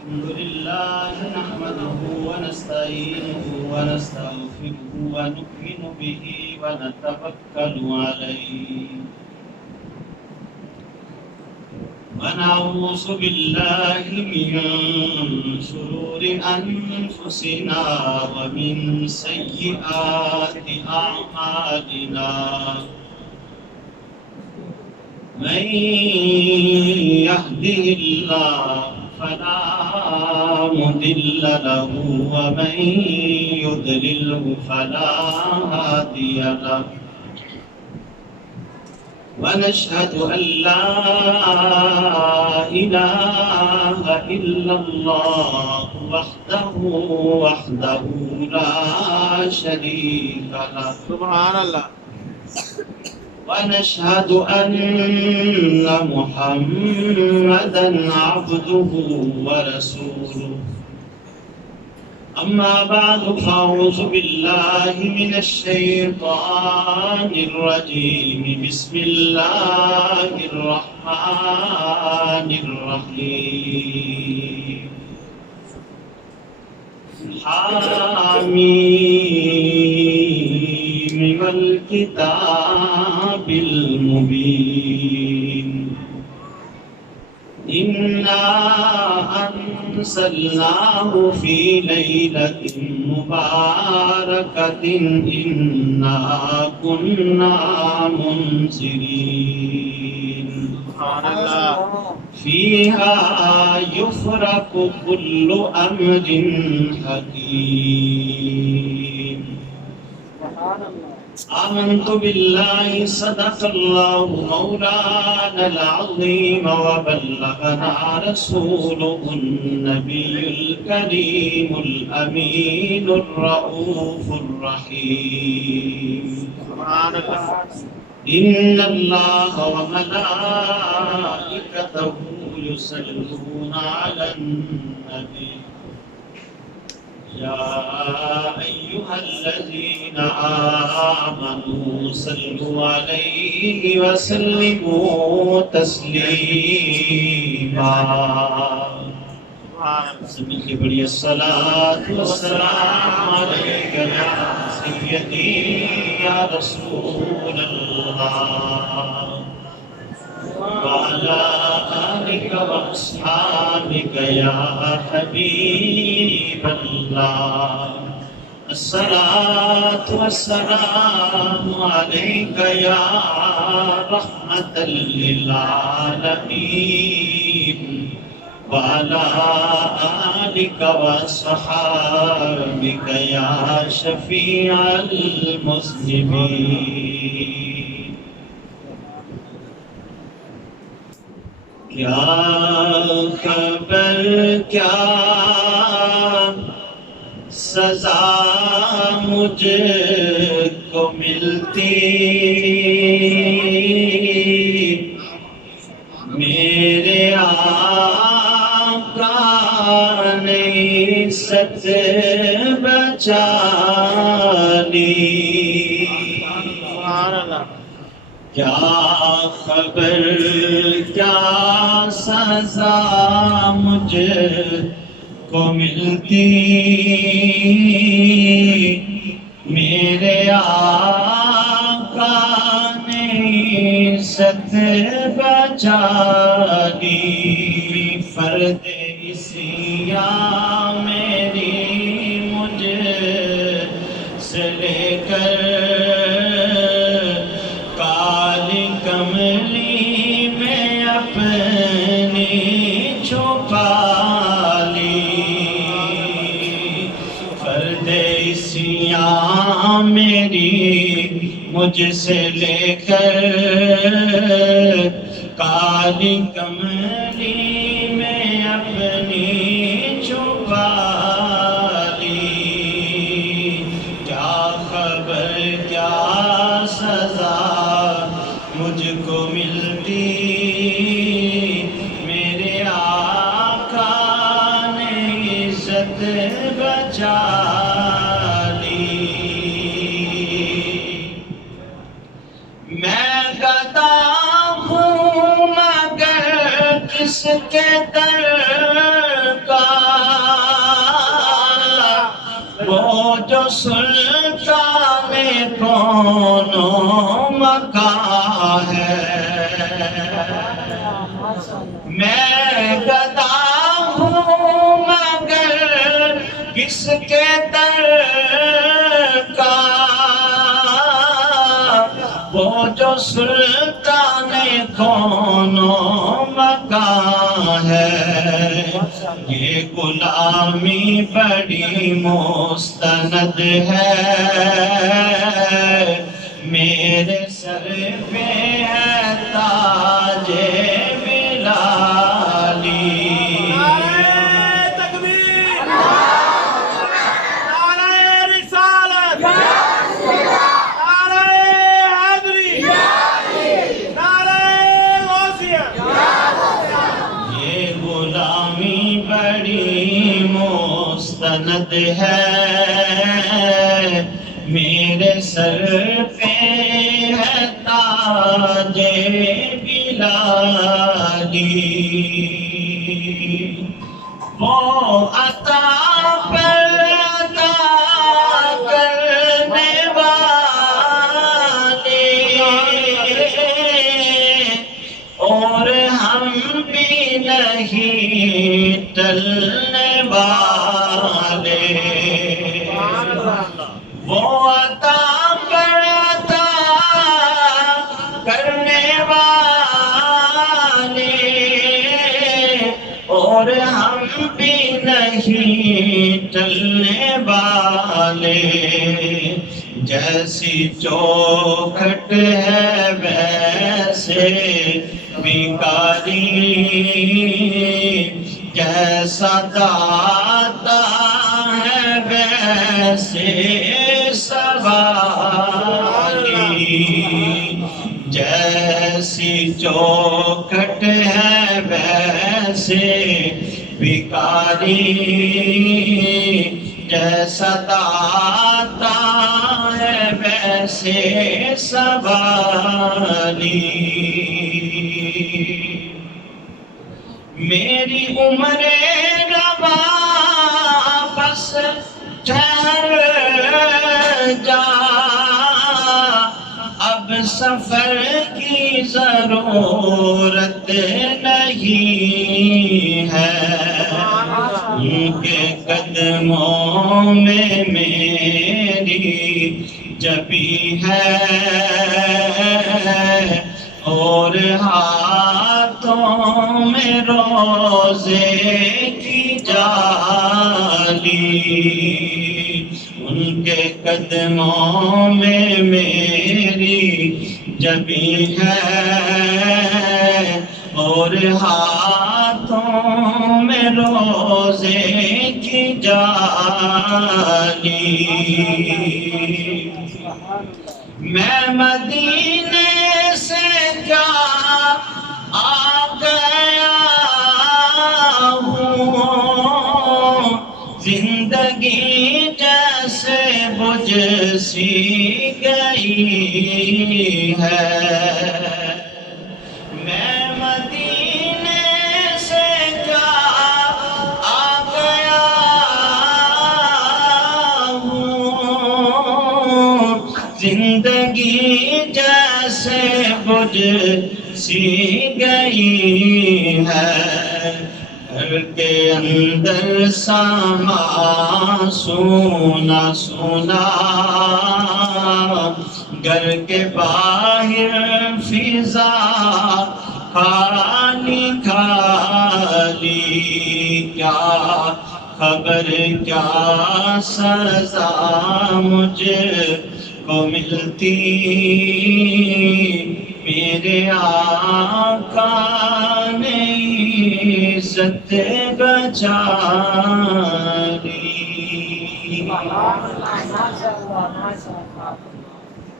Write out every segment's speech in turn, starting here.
الحمد لله نحمده ونستعينه ونستغفره ونؤمن به ونتوكل عليه ونعوذ بالله من شرور أنفسنا ومن سيئات أعمالنا من يهده الله فلا مضل له ومن يضلله فلا هادي له ونشهد أن لا إله إلا الله وحده لا شريك له سبحان الله ونشهد أن محمدًا عبده ورسوله أما بعد فأعوذ بالله من الشيطان الرجيم بسم الله الرحمن الرحيم حميم والكتاب المبين إنا أنزلناه في ليلة مباركة إنا كنا منذرين سبحان الله فيها يفرق كل أمر حكيم آمنت بالله صدق الله مولانا العظيم وبلغنا رسوله النبي الكريم الأمين الرؤوف الرحيم سبحان الله إن الله وملائكته يصلون على النبي يا أيها الذين آمنوا صلوا عليه وسلموا تسليما سبحان بڑی الصلاة والسلام عليك يا سيدي يا رسول الله وعلى آلك وأصحابك يا حبيب الله الصلاة والسلام عليك يا رحمة للعالمين وعلى آلك وصحابك يا شفيع المذنبين کیا خبر کیا سزا مجھ کو ملتی میرے آقا نے عزت بچا لی سبحان الله کیا خبر کیا سزا مجھ کو ملتی میرے آقا نے عزت بچا لی فرد عصیاں میری مجھ سے لے کر کالی کملی میں اپنی چھپا لی فرد عصیاں میری مجھ سے لے کر کالی کملی میں اپنی چھپا لی کیا خبر کیا سزا مجھ کو ملتی میرے آقا نے عزت بچا لی میں گدا ہوں مگر سلطان کون و مکان ہے، میں گدا ہوں مگر کس کے در کا، وہ جو سلطان کون و مکان ہے، یہ غلامی بڑی مستند ہے، میرے سر پہ ہے تاج بلالی۔ نعرہ تکبیر، نعرہ رسالت، نعرہ حیدری، نعرہ غوثیہ۔ یہ غلامی بڑی مستند ہے، میرے سر پہ ہے تاج بلالی، وہ عطا پر عطا کرنے والے، اور ہم بھی نہیں ٹلنے والے، وہ عطا پر عطا کرنے والے، اور ہم بھی نہیں ٹلنے والے، جیسی چوکھٹ ہے ویسے بیکاری، جیسا داتا ہے ویسے سوالی، جیسی چوکھٹ ہے ویسے بیکاری، جیسا داتا ہے ویسے سوالی، میری عمر رواں بس ٹھہر جا، اب سفر کی ضرورت نہیں ہے، ان کے قدموں میں میری جبی ہے، اور ہاتھوں میں روزے کی جالی، ان کے قدموں میں میری جبی ہے، اور ہاتھوں میں روزے کی جالی، میں مدینے سے کیا آ گیا ہوں، زندگی جیسے بجھ سی گئی ہے، میں مدینے سے کیا آ گیا ہوں، زندگی جیسے بجھ سی گئی ہے، گھر کے اندر ساما سونا سونا، گھر کے باہر فضا خالی خالی، کیا خبر کیا سزا مجھ کو ملتی، میرے آقا نے عزت بچا لی۔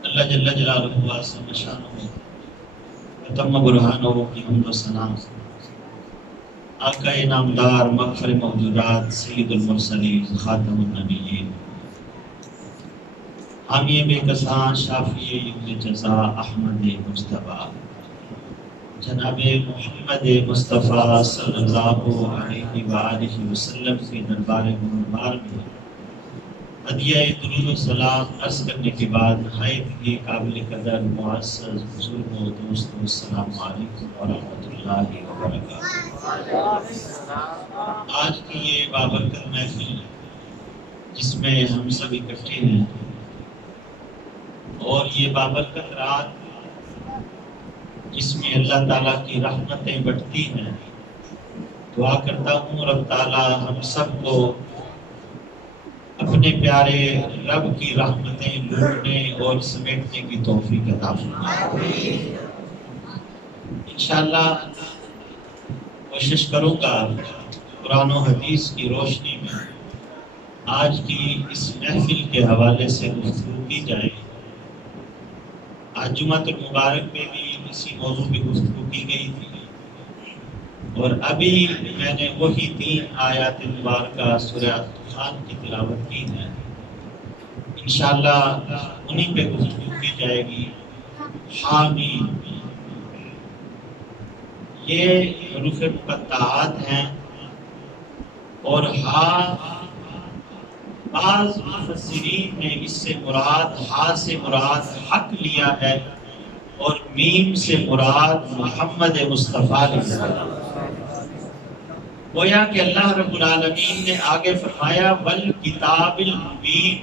اللہ جل جلالہ واسع شانہ تم برہانہ کی حمد و ثنا، آقا انعامدار مغفر موجودات سید المرسلین خاتم النبیین، حامی بے کسان شافی یوم جزا احمد مجتبی، جناب محمد مصطفیٰ صلی اللہ علیہ وآلہ وسلم کے دربار منور میں ہدیہ درود و سلام عرض کرنے کے بعد نہایت ہی قابل قدر معزز بزرگ و دوستوں السلام علیکم ورحمۃ اللہ وبرکاتہ۔ آج کی یہ بابرکت محفل جس میں ہم سب اکٹھے ہیں اور یہ بابرکت رات جس میں اللہ تعالیٰ کی رحمتیں بڑھتی ہیں، دعا کرتا ہوں رب تعالیٰ ہم سب کو اپنے پیارے رب کی رحمتیں لوٹنے اور سمیٹنے کی توفیق عطا فرمائے۔ انشاءاللہ کوشش کروں گا قرآن و حدیث کی روشنی میں آج کی اس محفل کے حوالے سے گفتگو کی جائے۔ آج جمعۃ المبارک میں بھی اسی موضوع پہ گفتگو کی گئی تھی اور ابھی میں نے وہی 3 آیات مبارکہ سورہ طوفان کی تلاوت کی ہے۔ انشاءاللہ انہی پہ گفتگو کی جائے گی۔ حامیم، یہ حروف مقطعات ہیں اور بعض مفسرین نے اس سے مراد سے مراد حق لیا ہے اور میم سے مراد محمد مصطفیٰ لیا ہے۔ گویا کہ اللہ رب العالمین نے آگے فرمایا والکتاب المبین،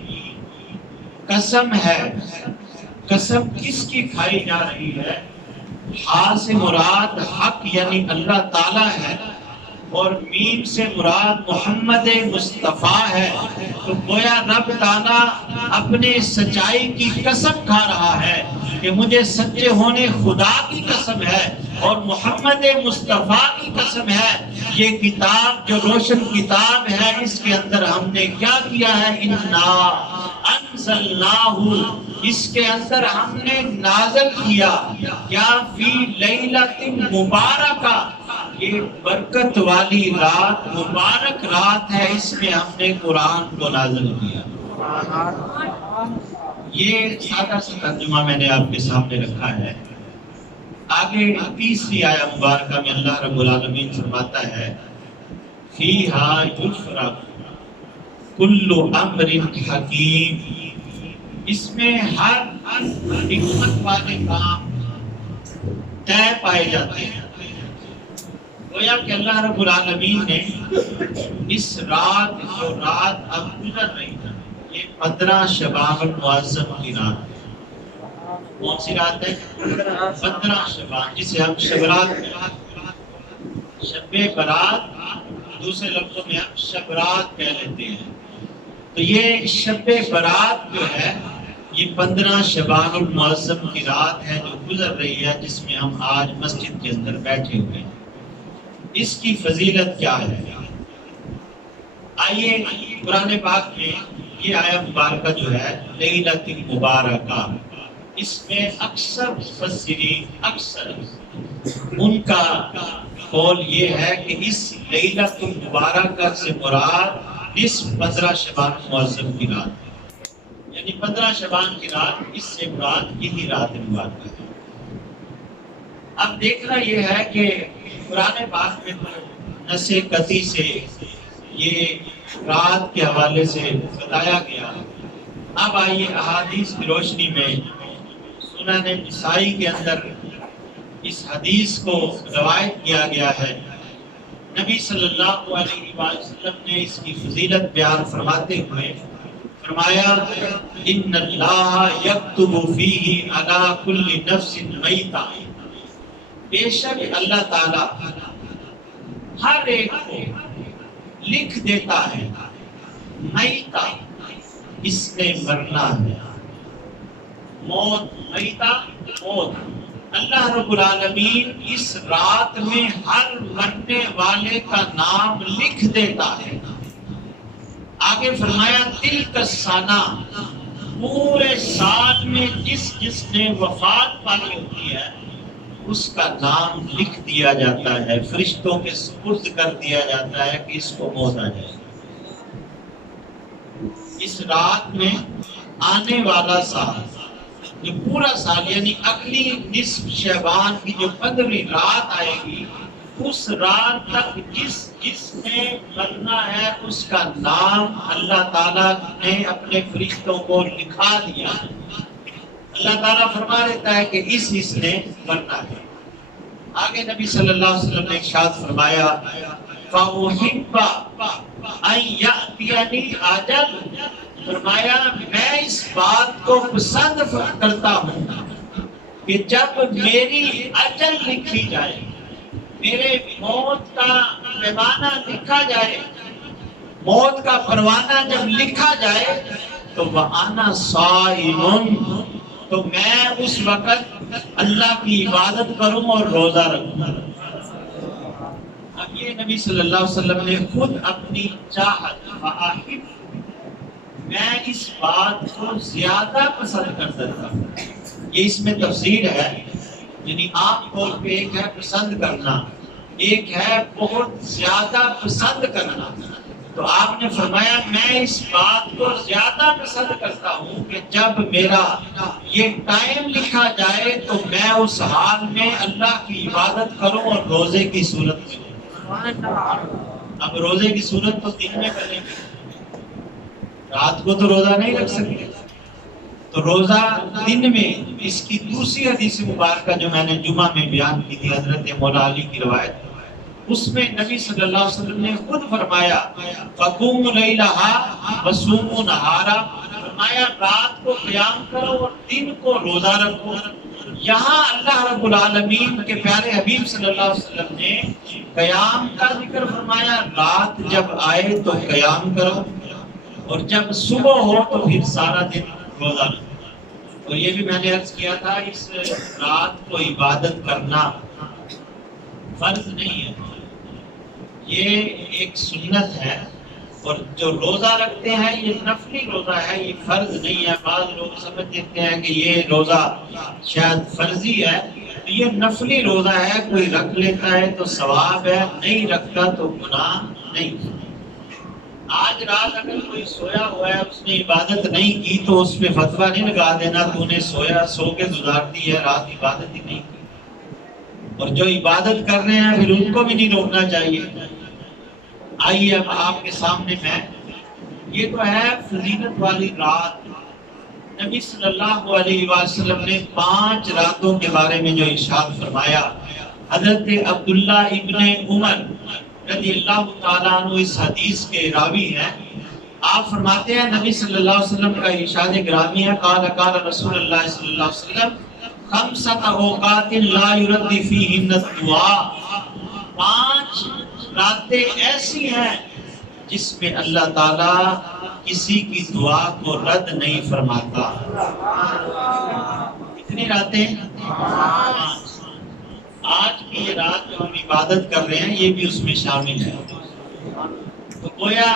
قسم ہے۔ قسم کس کی کھائی جا رہی ہے؟ سے مراد حق یعنی اللہ تعالیٰ ہے اور میم سے مراد محمد مصطفیٰ ہے۔ تو گویا رب تعالیٰ اپنے سچائی کی قسم کھا رہا ہے کہ مجھے سچے ہونے خدا کی قسم ہے اور محمد مصطفیٰ کی قسم ہے۔ یہ کتاب جو روشن کتاب ہے، اس کے اندر ہم نے کیا کیا ہے؟ انا انزلناہ، اس کے اندر ہم نے نازل کیا کیا؟ فی لیلۃ مبارکہ، یہ برکت والی رات، مبارک رات ہے، اس میں ہم نے قرآن کو نازل کیا۔ یہ سادہ سا ترجمہ میں نے آپ کے سامنے رکھا ہے۔ آگے 30ویں آیت مبارکہ میں اللہ رب العالمین فرماتا ہے فیہا یفرق کل امر حکیم، اس میں ہر حکمت والے کام طے پائے جاتے ہیں۔ گویا کہ اللہ رب العالمین نے اس رات جو رات اب گزر رہی ہے، یہ 15 شعبان المعظم کی رات ہے۔ کون سی رات ہے؟ 15 شعبان، جسے ہم شب برات، دوسرے لفظوں میں ہم شب رات کہہ لیتے ہیں۔ تو یہ شب برات جو ہے یہ 15 شعبان المعظم کی رات ہے جو گزر رہی ہے، جس میں ہم آج مسجد کے اندر بیٹھے ہوئے ہیں۔ اس کی فضیلت کیا ہے؟ آئیے قرآن پاک میں یہ آیت مبارکہ جو ہے لیلۃ مبارکہ، اس میں اکثر مفسرین ان کا قول یہ ہے کہ اس لیلۃ مبارکہ سے مراد اس 15 شعبان معظم کی رات ہے، یعنی 15 شعبان کی رات، اس سے مراد یہی رات مبارکہ ہے۔ اب دیکھنا یہ ہے کہ قرآن پاک میں نص قطعی سے یہ رات کے حوالے سے بتایا گیا۔ اب آئیے احادیث کی روشنی میں سنن نسائی کے اندر اس حدیث کو روایت کیا گیا ہے۔ نبی صلی اللہ علیہ وسلم نے اس کی فضیلت بیان فرماتے ہوئے فرمایا ان اللہ یکتب فیہ علی کل نفس میتہ، بے شک اللہ تعالی ہر ایک کو لکھ دیتا ہے میتہ، اس نے مرنا ہے، موت، میتہ موت۔ اللہ رب العالمین اس رات میں ہر مرنے والے کا نام لکھ دیتا ہے۔ آگے فرمایا تلک السنہ، پورے سال میں جس نے وفات پانی ہوتی ہے اس کا نام لکھ دیا جاتا ہے، فرشتوں کے سپرد کر دیا جاتا ہے کہ اس کو موت آ جائے۔ اس رات میں آنے والا سال، یہ پورا سال یعنی اگلی نصف شعبان کی جو 15ویں رات آئے گی، اس رات تک جس نے مرنا ہے اس کا نام اللہ تعالیٰ نے اپنے فرشتوں کو لکھا دیا. اللہ تعالیٰ فرما دیتا ہے کہ اس نے مرنا ہے. آگے نبی صلی اللہ علیہ وسلم نے ارشاد فرمایا فَأُحِبَّ أَن يَأْتِيَنِي أَجَلٌ، فرمایا میں اس بات کو پسند کرتا ہوں کہ جب میری اجل لکھی جائے، میرے موت کا پیمانہ لکھا جائے، موت کا پروانہ جب لکھا جائے تو وَأَنَا صَائِمٌ، تو میں اس وقت اللہ کی عبادت کروں اور روزہ رکھوں. اب یہ نبی صلی اللہ علیہ وسلم نے خود اپنی چاہت وَأَحِبُّ، میں اس بات کو زیادہ پسند کرتا تھا. یہ اس میں تفسیر ہے، یعنی عام طور پہ ایک ہے پسند کرنا، ایک ہے بہت زیادہ پسند کرنا. تو آپ نے فرمایا میں اس بات کو زیادہ پسند کرتا ہوں کہ جب میرا یہ ٹائم لکھا جائے تو میں اس حال میں اللہ کی عبادت کروں اور روزے کی صورت میں. اب روزے کی صورت تو دن میں کریں گے، رات کو تو روزہ نہیں رکھ سکتے. تو روزہ دن میں، اس کی دوسری حدیث مبارکہ جو میں نے جمعہ میں بیان کی تھی حضرت مولا علی کی روایت، اس میں نبی صلی اللہ علیہ وسلم نے خود فرمایا فَقُومُوا لَيْلَهَا وَصُومُوا نَهَارًا، فرمایا رات کو قیام کرو اور دن کو روزہ رکھو. یہاں اللہ رب العالمین کے پیارے حبیب صلی اللہ علیہ وسلم نے قیام کا ذکر فرمایا، رات جب آئے تو قیام کرو اور جب صبح ہو تو پھر سارا دن روزہ رکھو. اور یہ بھی میں نے عرض کیا تھا اس رات کو عبادت کرنا فرض نہیں ہے، یہ ایک سنت ہے. اور جو روزہ رکھتے ہیں یہ نفلی روزہ ہے، یہ فرض نہیں ہے. بعض لوگ سمجھ لیتے ہیں کہ یہ روزہ شاید فرضی ہے، تو یہ نفلی روزہ ہے، کوئی رکھ لیتا ہے تو ثواب ہے، نہیں رکھتا تو گناہ نہیں. آج رات اگر کوئی سویا ہوا ہے اس نے عبادت نہیں کی تو اس پہ فتویٰ نہیں لگا دینا تو نے سو کے گزار دی ہے رات، عبادت ہی نہیں کی. اور جو عبادت کر رہے ہیں پھر ان کو بھی نہیں روکنا چاہیے. آئیے اب آپ کے سامنے میں، یہ تو ہے فضیلت والی رات. نبی صلی اللہ علیہ وسلم نے 5 راتوں کے بارے میں جو ارشاد فرمایا، حضرت عبداللہ ابن عمر رضی اللہ تعالیٰ عنہ اس حدیث کے راوی ہیں. آپ فرماتے ہیں نبی صلی اللہ علیہ وسلم کا ارشاد گرامی ہے قال قال رسول اللہ صلی اللہ علیہ وسلم 5 اوقات لا يرد فيهن الدعاء، 5 راتیں ایسی ہیں جس میں اللہ تعالیٰ کسی کی دعا کو رد نہیں فرماتا. کتنی راتیں؟ 5. آج کی یہ رات جو ہم عبادت کر رہے ہیں یہ بھی اس میں شامل ہے. تو گویا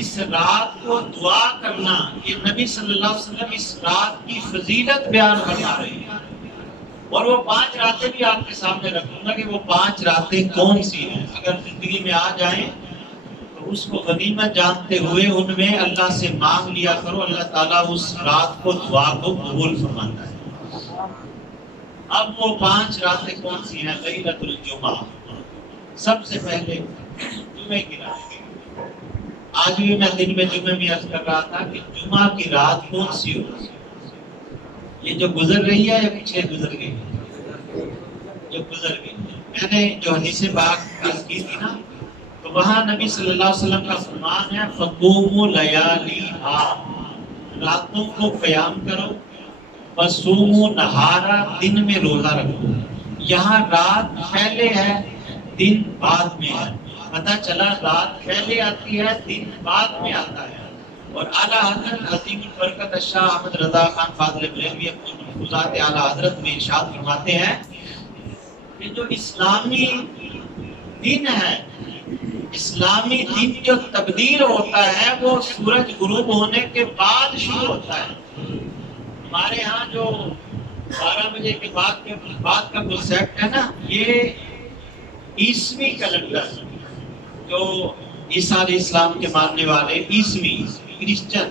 اس رات کو دعا کرنا، یہ نبی صلی اللہ علیہ وسلم اس رات کی فضیلت بیان فرما رہے ہیں. اور وہ 5 راتیں بھی آپ کے سامنے رکھوں گا کہ وہ 5 راتیں کون سی ہیں. اگر زندگی میں آ جائیں تو اس کو غنیمت جانتے ہوئے ان میں اللہ سے مانگ لیا کرو، اللہ تعالیٰ اس رات کو دعا کو قبول فرماتا ہے. اب وہ 5 راتیں کون سی ہیں؟ لیلۃ الجمعہ، سب سے پہلے جمعے کی رات. آج بھی میں دن میں جمعے میں عرض کر رہا تھا کہ جمعہ کی رات کون سی ہوگی؟ یہ جو گزر رہی ہے یا پیچھے گزر گئی؟ جو گزر گئی. میں نے جو حدیث پاک عرض کی تھی نا، تو وہاں نبی صلی اللہ علیہ وسلم کا فرمان ہے فَقُومُوا لَيَالِيهَا، راتوں کو قیام کرو، وَصُومُوا نَهَارًا، دن میں روزہ رکھو. یہاں رات پہلے ہے دن بعد میں ہے. پتہ چلا رات پہلے آتی ہے دن بعد میں آتا ہے. اور اعلیٰ حضرت عظیم البرکت شاہ احمد رضا خان فاضل بریلوی اپنی ملفوظات اعلیٰ حضرت میں ارشاد فرماتے ہیں کہ جو اسلامی دن ہے، اسلامی دن جو تبدیل ہوتا ہے وہ سورج غروب ہونے کے بعد شروع ہوتا ہے. ہمارے ہاں جو 12 بجے کے بعد کا کنسیپٹ ہے نا، یہ عیسوی کیلنڈر، جو عیسیٰ علیہ السلام کے ماننے والے عیسوی کرسچن،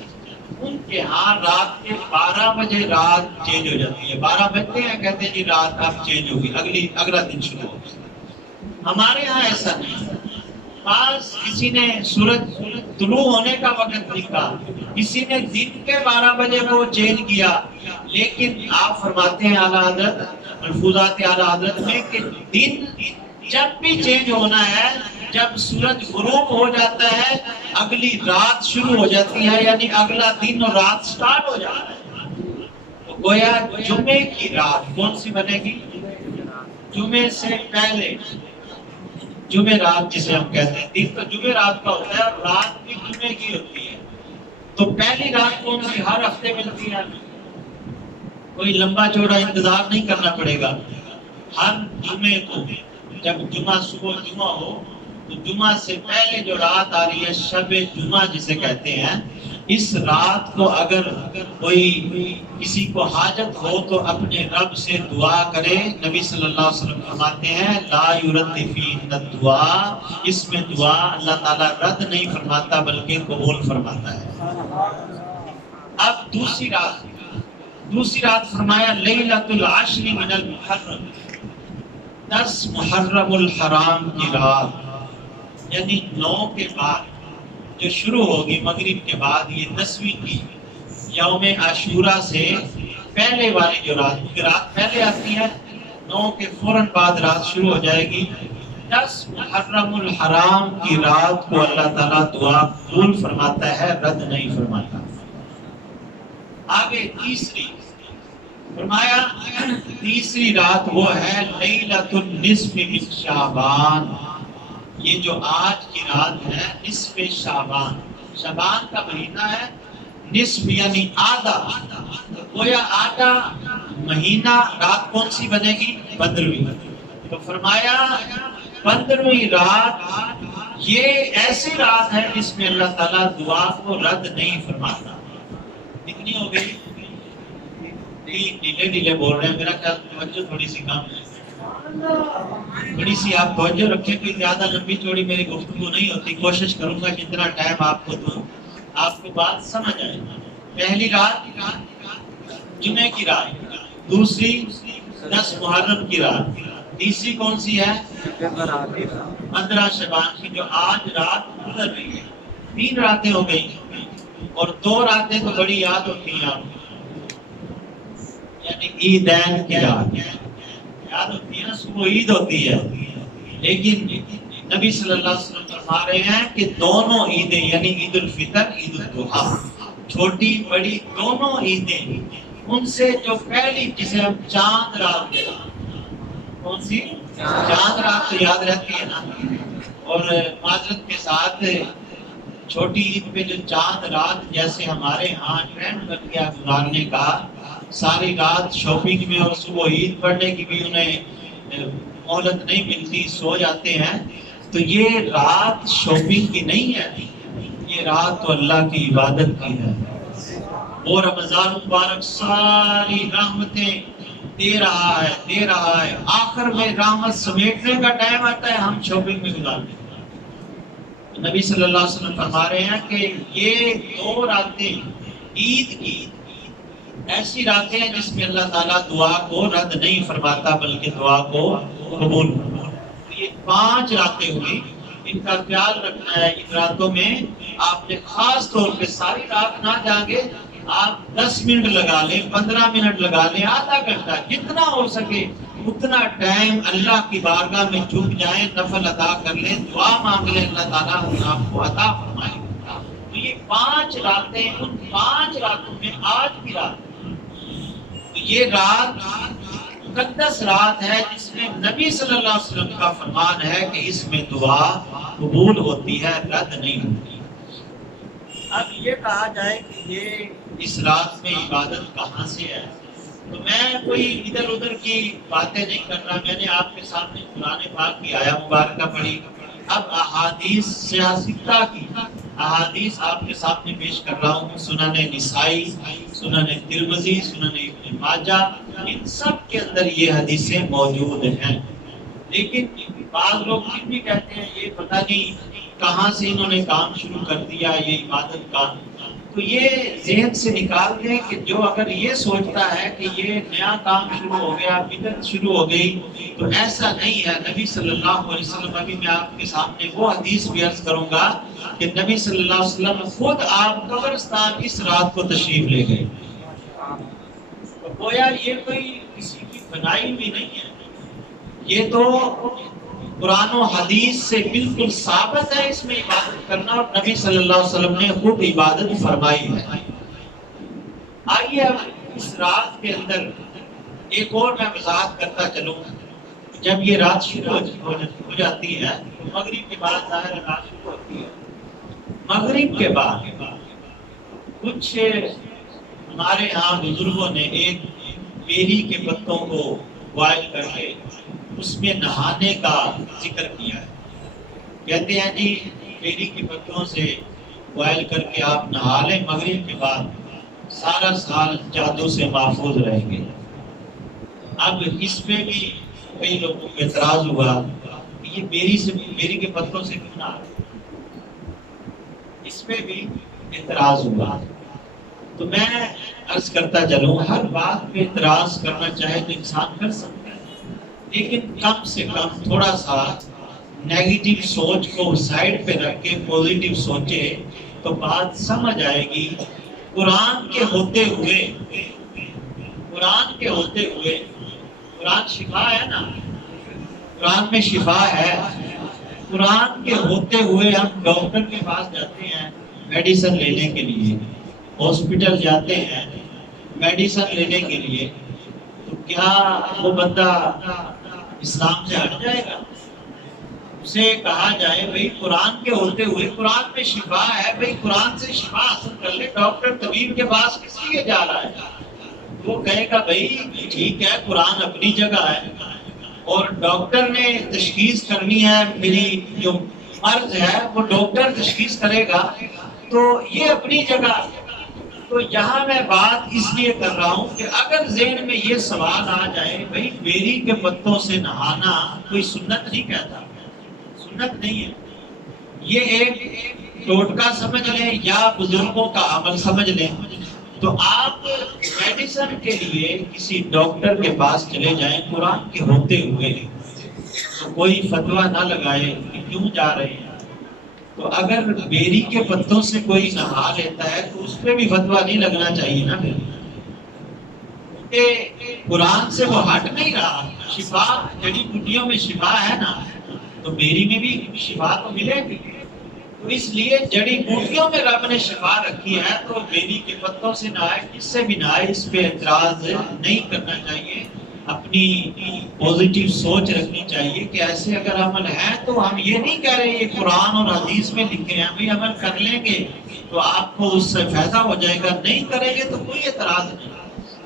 ان کے ہاں رات کے 12 بجے رات چینج ہو جاتی ہے. 12 بجتے ہیں کہتے ہیں جی رات اب چینج ہوگی، اگلا دن شروع ہوگا. ہمارے ہاں ایسا نہیں. بعض کسی نے سورج طلوع ہونے کا وقت لکھا, کسی نے دن کے 12 بجے کو چینج کیا, لیکن آپ فرماتے ہیں اعلیٰ حضرت ملفوظات اعلیٰ حضرت میں کہ دن جب بھی چینج ہونا ہے جب سورج غروب ہو جاتا ہے اگلی رات شروع ہو جاتی ہے, یعنی اگلا دن اور رات سٹارٹ ہو جاتا ہے. تو گویا جمعے کی رات کون سی بنے گی؟ جمعے سے پہلے جمعے رات جسے ہم کہتے ہیں. دن تو جمعے رات کا ہوتا ہے اور رات بھی جمعے کی ہوتی ہے. تو پہلی رات کون سی ہر ہفتے ملتی ہے؟ کوئی لمبا چوڑا انتظار نہیں کرنا پڑے گا. ہر جمعے کو جب جمعہ صبح جمعہ ہو تو جمعہ سے پہلے جو رات آ رہی ہے شب جمعہ جسے کہتے ہیں, اس رات کو اگر کوئی کسی کو حاجت ہو تو اپنے رب سے دعا کرے. نبی صلی اللہ علیہ وسلم فرماتے ہیں لا یرد فیہ الدعاء, اس میں دعا اللہ تعالیٰ رد نہیں فرماتا بلکہ قبول فرماتا ہے. اب دوسری رات فرمایا لیلۃ العشر من المحرم, 10 محرم الحرام کی رات, یعنی 9 کے بعد جو شروع ہوگی مغرب کے بعد, یہ 10ویں کی یوم عاشورہ سے پہلے والی جو رات پہلے آتی ہے 9 کے فوراً بعد رات شروع ہو جائے گی. 10 محرم الحرام کی رات کو اللہ تعالیٰ دعا قبول فرماتا ہے, رد نہیں فرماتا. آگے تیسری فرمایا, تیسری رات وہ ہے لیلۃ النصف من شعبان, یہ جو آج کی رات ہے نصف شعبان. شعبان کا مہینہ ہے, نصف یعنی آدھا, گویا آدھا مہینہ رات کون سی بنے گی؟ 15ویں. تو فرمایا 15ویں رات یہ ایسی رات ہے جس میں اللہ تعالیٰ دعا کو رد نہیں فرماتا. کتنی ہو گئی؟ ڈیلے بول رہے ہیں, میرا خیال توجہ تھوڑی سی کم ہے, بڑی سی آپ توجہ رکھیں. کوئی زیادہ لمبی چوڑی میری گفتگو نہیں ہوتی, کوشش کروں گا جتنا ٹائم آپ کو دوں آپ کو بات سمجھ آئے. پہلی رات جمعے کی رات, دوسری 10 محرم کی رات, تیسری کون سی ہے؟ 15 شعبان کی جو آج رات گزر رہی ہے. 3 راتیں ہو گئی اور 2 راتیں تو بڑی یاد ہوتی ہیں آپ کو, یعنی عیدین کی رات یاد ہوتی ہے نا, صبح عید ہوتی ہے. لیکن نبی صلی اللہ علیہ وسلم فرما رہے ہیں کہ دونوں عیدیں یعنی عید الفطر عید الاضحیٰ, چھوٹی بڑی دونوں عیدیں, ان سے جو پہلی جسے ہم چاند رات کہتے ہیں, کون سی چاند رات تو یاد رہتی ہے نا. اور معذرت کے ساتھ چھوٹی عید پہ جو چاند رات جیسے ہمارے ہاں ٹرینڈ بن گیا گزارنے کا, ساری رات شاپنگ میں اور صبح عید پڑھنے کی بھی انہیں مہلت نہیں ملتی, سو جاتے ہیں. تو یہ رات شاپنگ کی نہیں ہے, یہ رات تو اللہ کی عبادت کی ہے. اور رمضان مبارک ساری رحمتیں دے رہا ہے, آخر میں رحمت سمیٹنے کا ٹائم آتا ہے, ہم شاپنگ میں گزارتے ہیں. نبی صلی اللہ علیہ وسلم فرما رہے ہیں کہ یہ 2 راتیں عید کی ایسی راتیں ہیں جس میں اللہ تعالیٰ دعا کو رد نہیں فرماتا بلکہ دعا کو قبول فرماتا. یہ 5 راتیں ہوئی, ان کا خیال رکھنا ہے. ان راتوں میں آپ نے خاص طور پہ ساری رات نہ جاگے, آپ 10 منٹ لگا لیں, 15 منٹ لگا لیں, آدھا گھنٹہ, جتنا ہو سکے اتنا ٹائم اللہ کی بارگاہ میں جھک جائیں, نفل ادا کر لیں, دعا مانگ لیں, اللہ تعالیٰ آپ کو عطا فرمائے. تو یہ 5 راتیں, ان 5 راتوں میں آج کی رات, تو یہ رات مقدس رات ہے جس میں نبی صلی اللہ علیہ وسلم کا فرمان ہے کہ اس میں دعا قبول ہوتی ہے, رد نہیں ہوتی. اب یہ کہا جائے کہ یہ اس رات میں عبادت کہاں سے ہے, تو میں کوئی ادھر ادھر کی باتیں نہیں کر رہا. میں نے آپ کے سامنے قرآن پاک کی آیہ مبارکہ پڑھی, اب احادیث سیاستہ کی احادیث آپ کے سامنے پیش کر رہا ہوں. سنن نسائی, سنن ترمذی, سنن ابن ماجہ, ان سب کے اندر یہ حدیثیں موجود ہیں. لیکن بعض لوگ یہ بھی کہتے ہیں یہ پتہ نہیں کہاں سے انہوں نے کام شروع کر دیا یہ عبادت کا, تو یہ ذہن سے نکال دیں کہ جو اگر یہ سوچتا ہے کہ یہ نیا کام شروع ہو گیا، بدعت شروع ہو گئی، تو ایسا نہیں ہے۔ نبی صلی اللہ علیہ وسلم، ابھی میں آپ کے سامنے وہ حدیث بھی عرض کروں گا کہ نبی صلی اللہ علیہ وسلم خود آپ قبرستان اس رات کو تشریف لے گئے۔ تو گویا یہ کوئی کسی کی بنائی بھی نہیں ہے، یہ تو قرآن و حدیث سے بالکل ثابت ہے اس میں عبادت کرنا، اور نبی صلی اللہ علیہ وسلم نے خود عبادت فرمائی ہے۔ آئیے اب اس رات کے اندر ایک اور میں وضاحت کرتا چلوں۔ جب یہ رات شروع ہو جاتی ہے تو مغرب کے بعد ظاہر رات شروع ہوتی ہے۔ مغرب کے بعد کچھ ہمارے ہاں بزرگوں نے ایک بیری کے پتوں کو بوائل کر کے اس میں نہانے کا ذکر کیا ہے۔ کہتے ہیں جی بیری کے پتوں سے بوائل کر کے آپ نہا لیں، مغرب کے بعد سارا سال جادو سے محفوظ رہیں گے۔ اب اس پہ بھی کئی لوگوں کو اعتراض ہوا کہ یہ بیری کے پتوں سے کیوں نہ، اس پہ بھی اعتراض ہوا۔ تو میں عرض کرتا چلوں، ہر بات پہ اعتراض کرنا چاہے تو انسان کر سکتا ہے، لیکن کم سے کم تھوڑا سا نیگیٹو سوچ کو سائڈ پہ رکھ کے پوزیٹو سوچے تو بات سمجھ آئے گی۔ قرآن کے ہوتے ہوئے قرآن شفا ہے نا، قرآن میں شفا ہے۔ قرآن کے ہوتے ہوئے ہم ڈاکٹر کے پاس جاتے ہیں میڈیسن لینے کے لیے، ہاسپٹل جاتے ہیں میڈیسن لینے کے لیے، تو کیا وہ بندہ اسلام سے ہٹ جائے گا؟ اسے کہا جائے بھئی قرآن کے ہوتے ہوئے قرآن میں شفا ہے، بھئی قرآن سے شفا حاصل کر لے، ڈاکٹر طبیب کے پاس کس لیے جا رہا ہے؟ وہ کہے گا بھئی ٹھیک ہے، قرآن اپنی جگہ ہے اور ڈاکٹر نے تشخیص کرنی ہے، میری جو مرض ہے وہ ڈاکٹر تشخیص کرے گا، تو یہ اپنی جگہ۔ تو یہاں میں بات اس لیے کر رہا ہوں کہ اگر ذہن میں یہ سوال آ جائے بھئی بیری کے پتوں سے نہانا کوئی سنت نہیں کہتا، سنت نہیں ہے، یہ ایک ٹوٹکا سمجھ لیں یا بزرگوں کا عمل سمجھ لیں، تو آپ میڈیسن کے لیے کسی ڈاکٹر کے پاس چلے جائیں قرآن کے ہوتے ہوئے، تو کوئی فتویٰ نہ لگائے کہ کیوں جا رہے ہیں۔ تو اگر بیری کے پتوں سے کوئی نہا لیتا ہے تو اس پہ بھی فتویٰ نہیں لگنا چاہیے نا، پھر کیونکہ قرآن سے وہ ہٹ نہیں رہا۔ شفا جڑی بوٹیوں میں شفا ہے نا، تو بیری میں بھی شفا تو ملے گی، تو اس لیے جڑی بوٹیوں میں رب نے شفا رکھی ہے تو بیری کے پتوں سے نہائے، کس سے بھی نہائے، اس پہ اعتراض نہیں کرنا چاہیے۔ اپنی پوزیٹیو سوچ رکھنی چاہیے کہ ایسے اگر عمل ہے تو ہم یہ نہیں کہہ رہے یہ قرآن اور حدیث میں لکھے ہیں بھئی عمل کر لیں گے تو آپ کو اس سے فائدہ ہو جائے گا، نہیں کریں گے تو کوئی اعتراض نہیں۔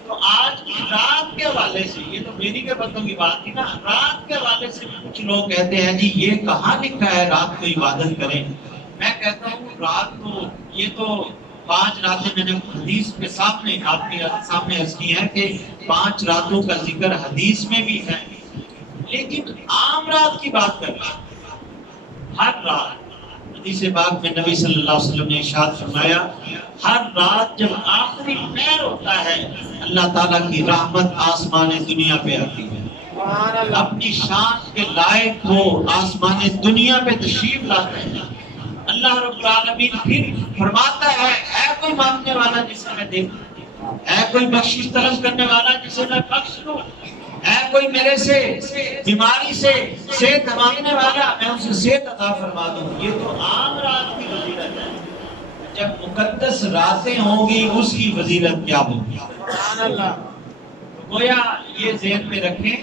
تو آج کی رات کے حوالے سے، یہ تو بیری کے پتوں کی بات تھی نا، رات کے حوالے سے کچھ لوگ کہتے ہیں جی یہ کہاں لکھا ہے رات کو عبادت کریں۔ میں کہتا ہوں رات کو، یہ تو 5 راتیں میں نے حدیث کے سامنے آپ کے سامنے عرض کی ہے کہ 5 راتوں کا ذکر حدیث میں بھی ہے، لیکن عام رات کی بات کر رہا ہوں۔ ہر رات حدیث پاک میں نبی صلی اللہ علیہ وسلم نے ارشاد فرمایا، ہر رات جب آخری پہر ہوتا ہے اللہ تعالیٰ کی رحمت آسمان دنیا پہ آتی ہے، اپنی شان کے لائق وہ آسمان دنیا پہ تشریف لاتے ہیں۔ اللہ رب العالمین پھر فرماتا ہے اے کوئی مانگنے والا جسے میں دے دوں، اے کوئی بخشش طلب کرنے والا جسے میں بخش دوں، اے کوئی میرے سے بیماری سے صحت مانگنے والا میں اسے صحت عطا فرما دوں۔ یہ تو عام رات کی فضیلت ہے، جب مقدس راتیں ہوں گی اس کی فضیلت کیا ہوگی۔ گویا یہ ذہن میں رکھیں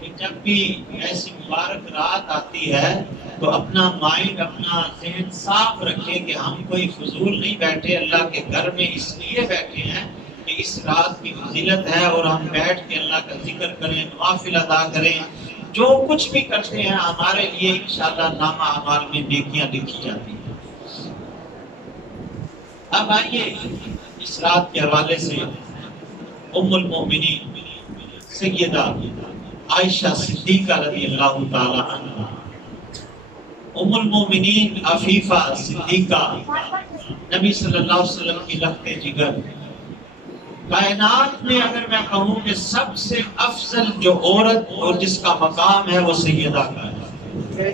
کہ جب بھی ایسی مبارک رات آتی ہے تو اپنا مائنڈ، اپنا ذہن صاف رکھیں کہ ہم کوئی فضول نہیں بیٹھے، اللہ کے گھر میں اس لیے بیٹھے ہیں کہ اس رات کی فضیلت ہے، اور ہم بیٹھ کے اللہ کا ذکر کریں، نوافل ادا کریں، جو کچھ بھی کرتے ہیں ہمارے لیے انشاءاللہ نامہ اعمال میں نیکیاں لکھی جاتی ہیں۔ اب آئیے اس رات کے حوالے سے ام المؤمنین سیدہ عائشہ صدیقہ رضی اللہ تعالی عنہ، ام المؤمنین عفیفہ صدیقہ نبی صلی اللہ علیہ وسلم کی لخت جگر. کائنات میں اگر میں کہوں کہ سب سے افضل جو عورت اور جس کا مقام ہے وہ سیدہ کا ہے.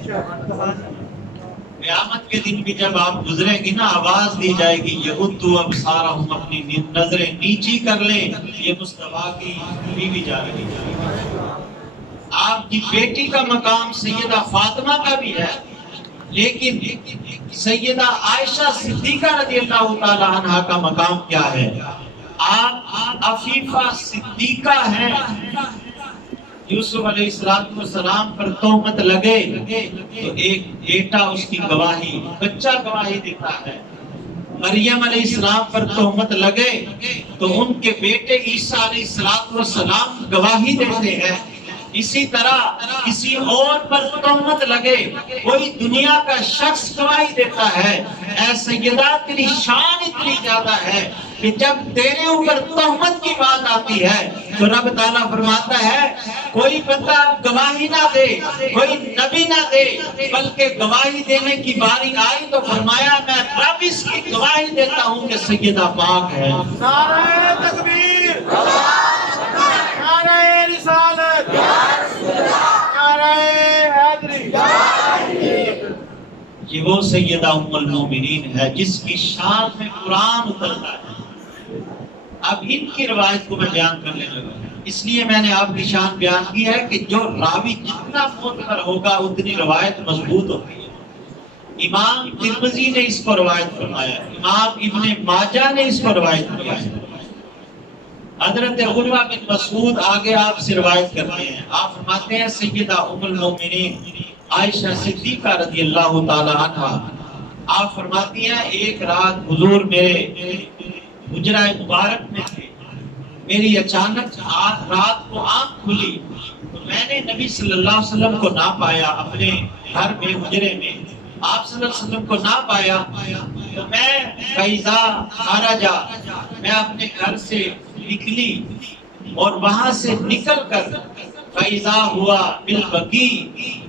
قیامت کے دن بھی جب آپ گزریں گی نا آواز دی جائے گی یغضوا ابصارہم، اپنی نظریں نیچی کر لیں، یہ مصطفیٰ کی بیوی جا رہی ہے. آپ کی بیٹی کا مقام سیدہ فاطمہ کا بھی ہے، لیکن سیدہ عائشہ صدیقہ رضی اللہ تعالی عنہا کا مقام کیا ہے؟ آپ عفیفہ صدیقہ ہیں. یوسف علیہ السلام پر تہمت لگے تو ایک بیٹا اس کی گواہی، بچہ گواہی دیتا ہے. مریم علیہ السلام پر تہمت لگے تو ان کے بیٹے عیسیٰ علیہ السلام گواہی دیتے ہیں. اسی طرح کسی اور پر تہمت لگے کوئی دنیا کا شخص گواہی دیتا ہے. اے سیدہ تیری شان اتنی زیادہ ہے کہ جب تیرے اوپر تہمت کی بات آتی ہے تو رب تعالیٰ فرماتا ہے کوئی بندہ گواہی نہ دے، کوئی نبی نہ دے، بلکہ گواہی دینے کی باری آئی تو فرمایا میں رب اس کی گواہی دیتا ہوں کہ سیدہ پاک ہے. نعرہ تکبیر، نعرہ رسالت، نعرہ حیدری. یہ وہ سیدہ ام المومنین ہے جس کی شان میں قرآن اترتا ہے. اب ان کی روایت کو میں بیان کرنے لگا، اس لیے میں نے آپ کی شان بیان کی ہے کہ جو راوی جتنا معتبر ہوگا اتنی روایت مضبوط ہوتی ہے. امام ترمذی نے اس کو روایت فرمایا، امام ابن ماجہ نے اس کو روایت کیا ہے. حضرت عروہ بن مسعود آگے آپ سے روایت کرتے ہیں. آپ فرماتے ہیں سیدہ ام المومنین عائشہ صدیقہ رضی اللہ تعالی عنہ آپ فرماتی ہیں ایک رات حضور میرے حجرہ مبارک میں تھے. میری اچانک رات کو آنکھ کھلی تو میں نے نبی صلی اللہ علیہ وسلم کو نہ پایا اپنے گھر میں، حجرے میں آپ صلی اللہ علیہ وسلم کو نہ پایا تو میں فیضا خرجا، میں اپنے گھر سے نکلی اور وہاں سے نکل کر فیضا ہوا بالبقی،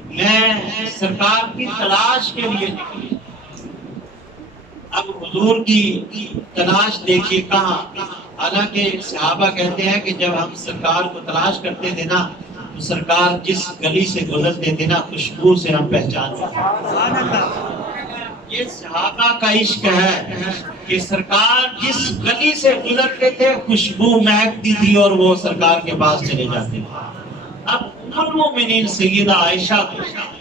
میں سرکار کی تلاش کے لیے نکلی. اب حضور کی تلاش دیکھیے کہاں، حالانکہ صحابہ کہتے ہیں کہ جب ہم سرکار کو تلاش کرتے تھے نا تو سرکار جس گلی سے گزرتے تھے نا خوشبو سے ہم پہچانتے تھے. یہ صحابہ کا عشق ہے کہ سرکار جس گلی سے گزرتے تھے خوشبو مہکتی تھی اور وہ سرکار کے پاس چلے جاتے تھے. اب ام المومنین سیدہ عائشہ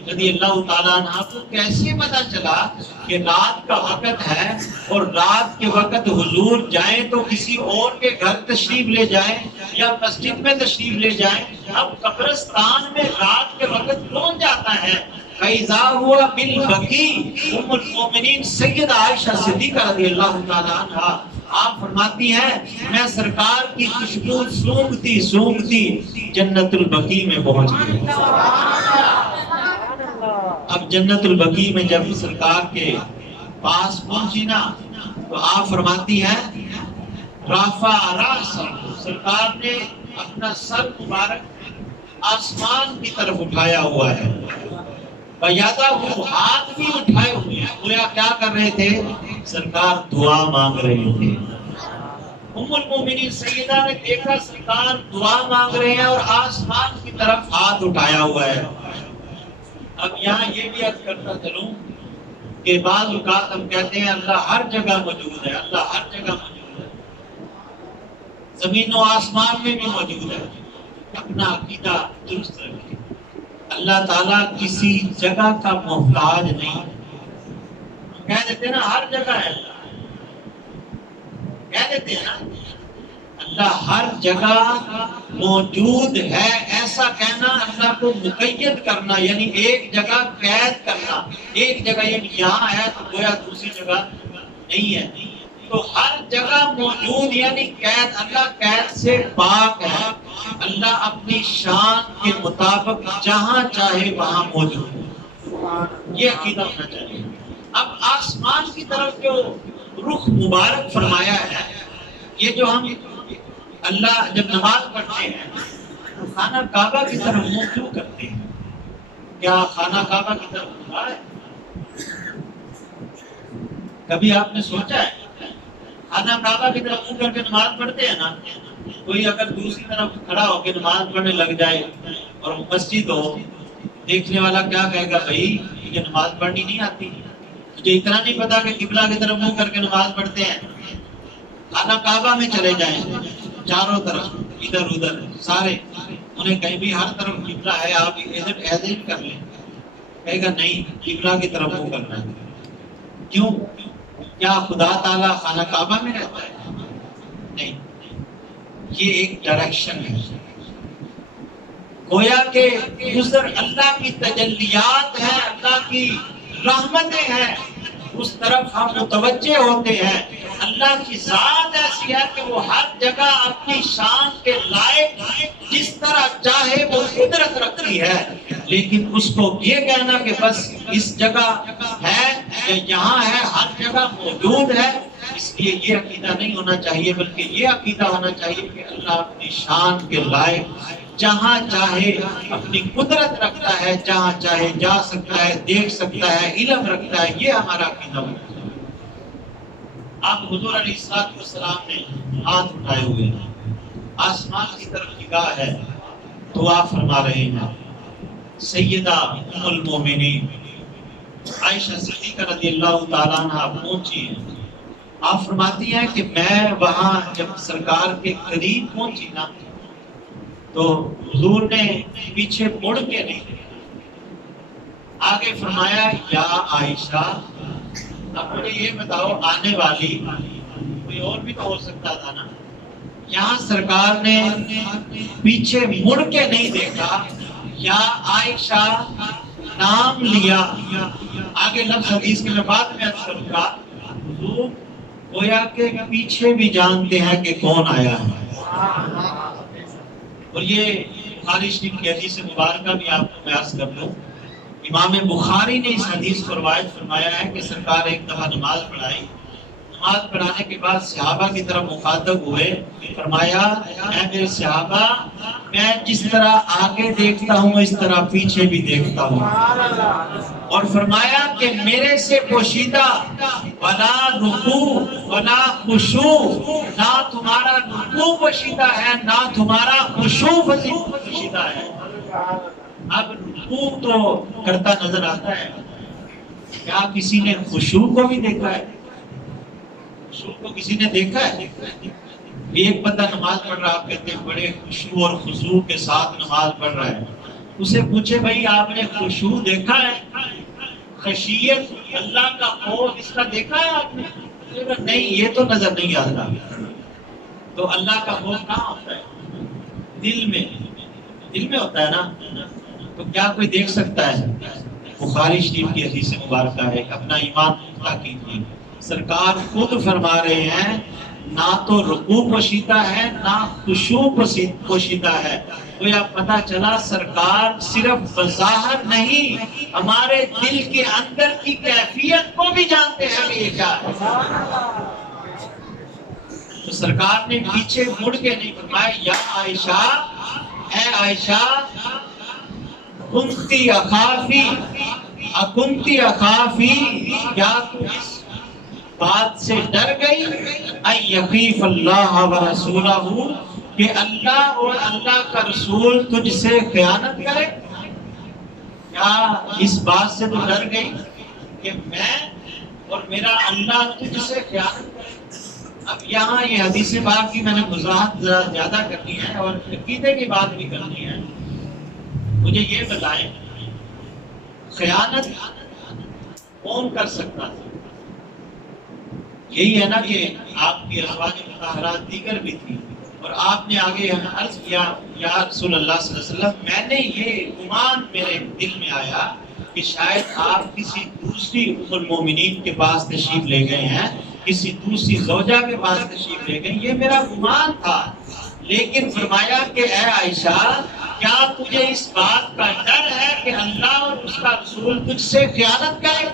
رضی اللہ تعالیٰ عنہ کو کیسے پتا چلا کہ رات کا وقت ہے اور رات کے وقت حضور جائیں تو کسی اور کے گھر تشریف لے جائیں یا مسجد میں تشریف لے جائیں؟ اب قبرستان میں رات کے وقت کون جاتا ہے؟ فیضا ہوا بالبقی. ام المومنین سیدہ عائشہ صدیقہ رضی اللہ تعالیٰ عنہ آپ فرماتی ہیں میں سرکار کی خوشبو سونگتی سونگتی جنت البقیع میں پہنچ گئی. اب جنت البقیع میں جب سرکار کے پاس پہنچی نا تو آپ فرماتی ہیں رافع راسہ، سرکار نے اپنا سر مبارک آسمان کی طرف اٹھایا ہوا ہے. بیادہ وہ ہاتھ بھی اٹھائے ہوئے ہیں، گویا کیا کر رہے تھے؟ سرکار دعا مانگ رہے تھے. ام المومنین سیدہ نے دیکھا سرکار دعا مانگ رہے ہیں اور آسمان کی طرف ہاتھ اٹھایا ہوا ہے. اب یہاں یہ بھی عرض کرتا چلوں کہ بعض اوقات ہم کہتے ہیں اللہ ہر جگہ موجود ہے، اللہ ہر جگہ موجود ہے، زمین و آسمان میں بھی موجود ہے. اپنا عقیدہ درست رکھیں. اللہ تعالیٰ کسی جگہ کا محتاج نہیں. کہہ دیتے ہیں نا ہر جگہ ہے اللہ، کہہ دیتے ہیں نا اللہ ہر جگہ موجود ہے. ایسا کہنا اللہ کو مقید کرنا، یعنی ایک جگہ قید کرنا. ایک جگہ یعنی یہاں ہے تو گویا دوسری جگہ نہیں ہے. تو ہر جگہ موجود یعنی قید، اللہ قید سے پاک ہے. اللہ اپنی شان کے مطابق جہاں چاہے وہاں موجود ہے. یہ عقیدہ ہونا چاہیے. اب آسمان کی طرف جو رخ مبارک فرمایا ہے، یہ جو ہم اللہ جب نماز پڑھتے ہیں تو خانہ کعبہ کی طرف منہ کیوں کرتے ہیں؟ کیا خانہ کعبہ کی طرف ہے؟ کبھی آپ نے سوچا ہے؟ خانہ کعبہ کی طرف منہ کر کے نماز پڑھتے ہیں نا، کوئی اگر دوسری طرف کھڑا ہو کے نماز پڑھنے لگ جائے اور مسجد ہو، دیکھنے والا کیا کہے گا؟ بھائی یہ نماز پڑھنی نہیں آتی، تجھے اتنا نہیں پتا کہ قبلہ کی طرف منہ کر کے نماز پڑھتے ہیں؟ خانہ کعبہ میں چلے جائیں، چاروں طرف ادھر ادھر سارے، انہیں کہیں بھی ہر طرف قبلہ ہے، آپ ادھر ایسے کر لیں، کہے گا نہیں قبلہ کی طرف منہ کرنا ہے۔ کیوں؟ کیا خدا تعالیٰ خانہ کعبہ میں رہتا ہے؟ نہیں، یہ ایک ڈائریکشن ہے، گویا کہ ادھر اللہ کی تجلیات ہیں، اللہ کی رحمتیں ہیں، اس طرف ہم متوجہ ہوتے ہیں۔ اللہ کی ذات ایسی ہے کہ وہ ہر جگہ اپنی شان کے لائق جس طرح چاہے وہ قدرت رکھتی ہے، لیکن اس کو یہ کہنا کہ بس اس جگہ ہے یا یہاں ہے، ہر جگہ موجود ہے، اس لیے یہ عقیدہ نہیں ہونا چاہیے، بلکہ یہ عقیدہ ہونا چاہیے کہ اللہ اپنی شان کے لائق جہاں چاہے اپنی قدرت رکھتا ہے، جہاں چاہے جا سکتا ہے، دیکھ سکتا ہے، علم رکھتا ہے، یہ ہمارا عقیدہ ہونا چاہیے۔ آپ حضور علیہ السلام نے ہاتھ اٹھائے ہوئے ہیں، آسمان کی طرف نگاہ ہے، دعا فرما رہے ہیں۔ سیدہ ام المومنین عائشہ صدیقہ رضی اللہ تعالیٰ عنہ پہنچی ہیں، آپ فرماتی ہیں کہ میں وہاں جب سرکار کے قریب پہنچی نا تو حضور نے پیچھے مڑ کے نہیں، آگے فرمایا یا عائشہ اب مجھے یہ بتاؤ آنے والی کوئی اور بھی تو ہو سکتا تھا نا، یہاں سرکار نے پیچھے مڑ کے نہیں دیکھا، یا عائشہ نام لیا، آگے لفظ حدیث کے میں بعد میں عرض کروں گا، حضور گویا کہ پیچھے بھی جانتے ہیں کہ کون آیا ہے۔ اور یہ بخاری شریف کی حدیث مبارکہ بھی آپ کو میں عرض کر دوں، امام بخاری نے اس حدیث کو روایت فرمایا ہے کہ سرکار ایک دفعہ نماز پڑھائی، نماز پڑھانے کے بعد صحابہ کی طرف مخاطب ہوئے، فرمایا اے میرے صحابہ میں جس طرح آگے دیکھتا ہوں اس طرح پیچھے بھی دیکھتا ہوں، اور فرمایا کہ میرے سے پوشیدہ ولا رکوع ولا خشوع، نہ تمہارا رکوع پوشیدہ ہے نہ تمہارا خشوع پوشیدہ ہے۔ اب رکوع تو کرتا نظر آتا ہے، کیا کسی نے خشوع کو بھی دیکھا ہے؟ خشوع کو کسی نے دیکھا ہے؟ ایک بندہ نماز پڑھ رہا، آپ کہتے ہیں بڑے خشوع اور خضوع کے ساتھ نماز پڑھ رہا ہے، اسے پوچھے بھائی آپ نے خشوع دیکھا ہے، خشیت اللہ کا خوف اس کا دیکھا ہے آپ نے؟ نہیں یہ تو نظر نہیں آتا۔ تو اللہ کا خوف کہاں ہوتا ہے؟ دل میں ہوتا ہے نا، تو کیا کوئی دیکھ سکتا ہے؟ بخاری شریف کی حدیث مبارکہ ہے، اپنا ایمان پختہ کیجیے، سرکار خود فرما رہے ہیں نہ تو رکوع پوشیدہ ہے نہ خشوع پوشیدہ ہے۔ تو یہ پتہ چلا سرکار صرف بظاہر نہیں ہمارے دل کے اندر کی کیفیت کو بھی جانتے ہیں کہ یہ کیا ہے۔ تو سرکار نے پیچھے مڑ کے نہیں فرمایا یا عائشہ اے عائشہ کنتی اخافی، کیا تو اس بات سے ڈر گئی ان یخیف اللہ و رسولہ، کہ اللہ اور اللہ کا رسول تجھ سے خیانت کرے؟ کیا اس بات سے تو ڈر گئی کہ میں اور میرا اللہ تجھ سے خیانت کرے؟ اب یہاں یہ حدیث پاک کی میں نے وضاحت زیادہ کرنی ہے اور عقیدے کی بات بھی کرنی ہے۔ مجھے یہ بتائیں خیانت کون کر سکتا تھا؟ یہی ہے نا کہ آپ کی ازواج مطہرات دیگر بھی تھی، اور آپ نے آگے عرض کیا یا رسول اللہ صلی اللہ علیہ وسلم میں نے یہ گمان میرے دل میں آیا کہ شاید آپ کسی دوسری ام المومنین کے پاس تشریف لے گئے ہیں، کسی دوسری زوجہ کے پاس تشریف لے گئے، یہ میرا گمان تھا۔ لیکن فرمایا کہ اے عائشہ کیا تجھے اس بات کا ڈر ہے کہ اللہ اور اس کا رسول تجھ سے خیانت کرے؟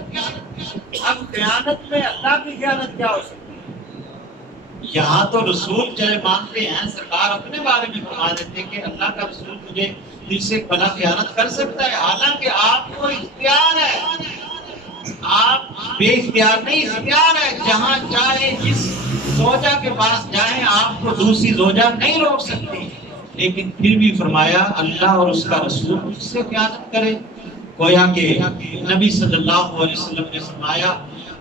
اب خیانت میں اللہ کی خیانت کیا ہو سکتی ہے؟ یہاں تو رسول چلے مانتے ہیں، سرکار اپنے بارے میں فرما دیتے کہ اللہ کا رسول تجھے تجھ سے بلا خیانت کر سکتا ہے، حالانکہ آپ کو اختیار ہے، آپ بے اختیار نہیں، اختیار ہے، جہاں چاہے جس زوجہ کے پاس جائیں، آپ کو دوسری زوجہ نہیں روک سکتی، لیکن پھر بھی فرمایا اللہ اور اس کا رسول مجھ سے خیانت کرے۔ گویا کہ نبی صلی اللہ علیہ وسلم نے فرمایا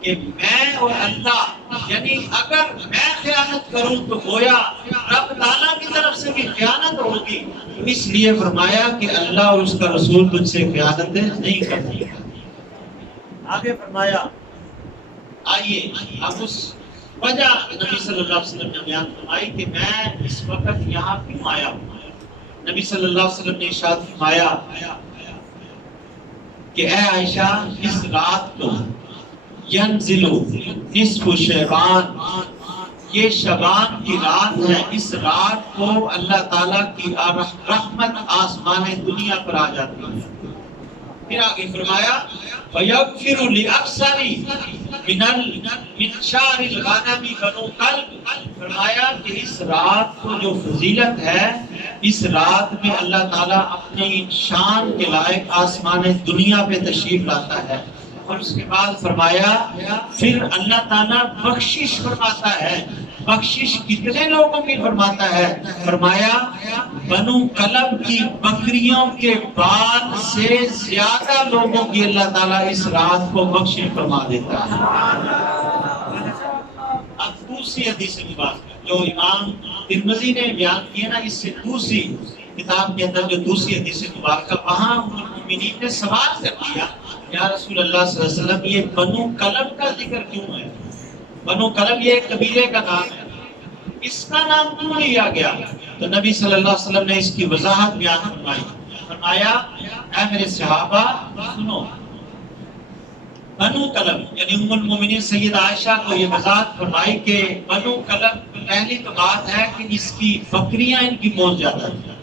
کہ میں اور اللہ، یعنی اگر میں خیانت کروں تو گویا رب تعالیٰ کی طرف سے بھی خیانت ہوگی، اس لیے فرمایا کہ اللہ اور اس کا رسول تجھ سے خیانتیں نہیں کرتی۔ آگے فرمایا، آئیے اب اس وجہ نبی صلی اللہ علیہ وسلم نے بیان فرمائی کہ میں اس وقت یہاں کیوں آیا ہوں۔ نبی صلی اللہ علیہ وسلم نے ارشاد فرمایا کہ اے عائشہ، اس رات کو ینزل نصف شعبان، یہ شعبان کی رات ہے، اس رات کو اللہ تعالیٰ کی رحمت آسمان دنیا پر آ جاتی ہے۔ پھر آگے فرمایا وَيَغْفِرُ لِأَكْثَرِ مِنْ شَعْرِ الْغَنَمِ بَنُو کلب، فرمایا کہ اس رات کو جو فضیلت ہے، اس رات میں اللہ تعالیٰ اپنی شان کے لائق آسمان دنیا پہ تشریف لاتا ہے۔ اور اس کے بعد فرمایا پھر اللہ تعالیٰ بخشش فرماتا ہے۔ بخشش کتنے لوگوں کی فرماتا ہے؟ فرمایا بنو کلب کی بکریوں کے بال سے زیادہ لوگوں کی اللہ تعالیٰ اس رات کو بخشش فرما دیتا ہے۔ اب دوسری حدیث مبارکہ جو امام ترمذی نے بیان کیا نا، اس سے دوسری کتاب کے اندر جو دوسری حدیث مبارکہ، وہاں مومنین نے سوال کر دیا یا رسول اللہ صلی اللہ علیہ وسلم یہ بنو کلب کا ذکر کیوں ہے؟ بنو کلب یہ ایک قبیلے کا نام ہے، اس کا نام کیوں لیا گیا؟ تو نبی صلی اللہ علیہ وسلم نے اس کی وضاحت بیان فرمائی۔ فرمایا اے میرے صحابہ سنو، بنو کلب یعنی ام المومنین سید عائشہ کو یہ وضاحت فرمائی کہ بنو کلب، پہلی تو بات ہے کہ اس کی بکریاں ان کی بہت زیادہ تھیں،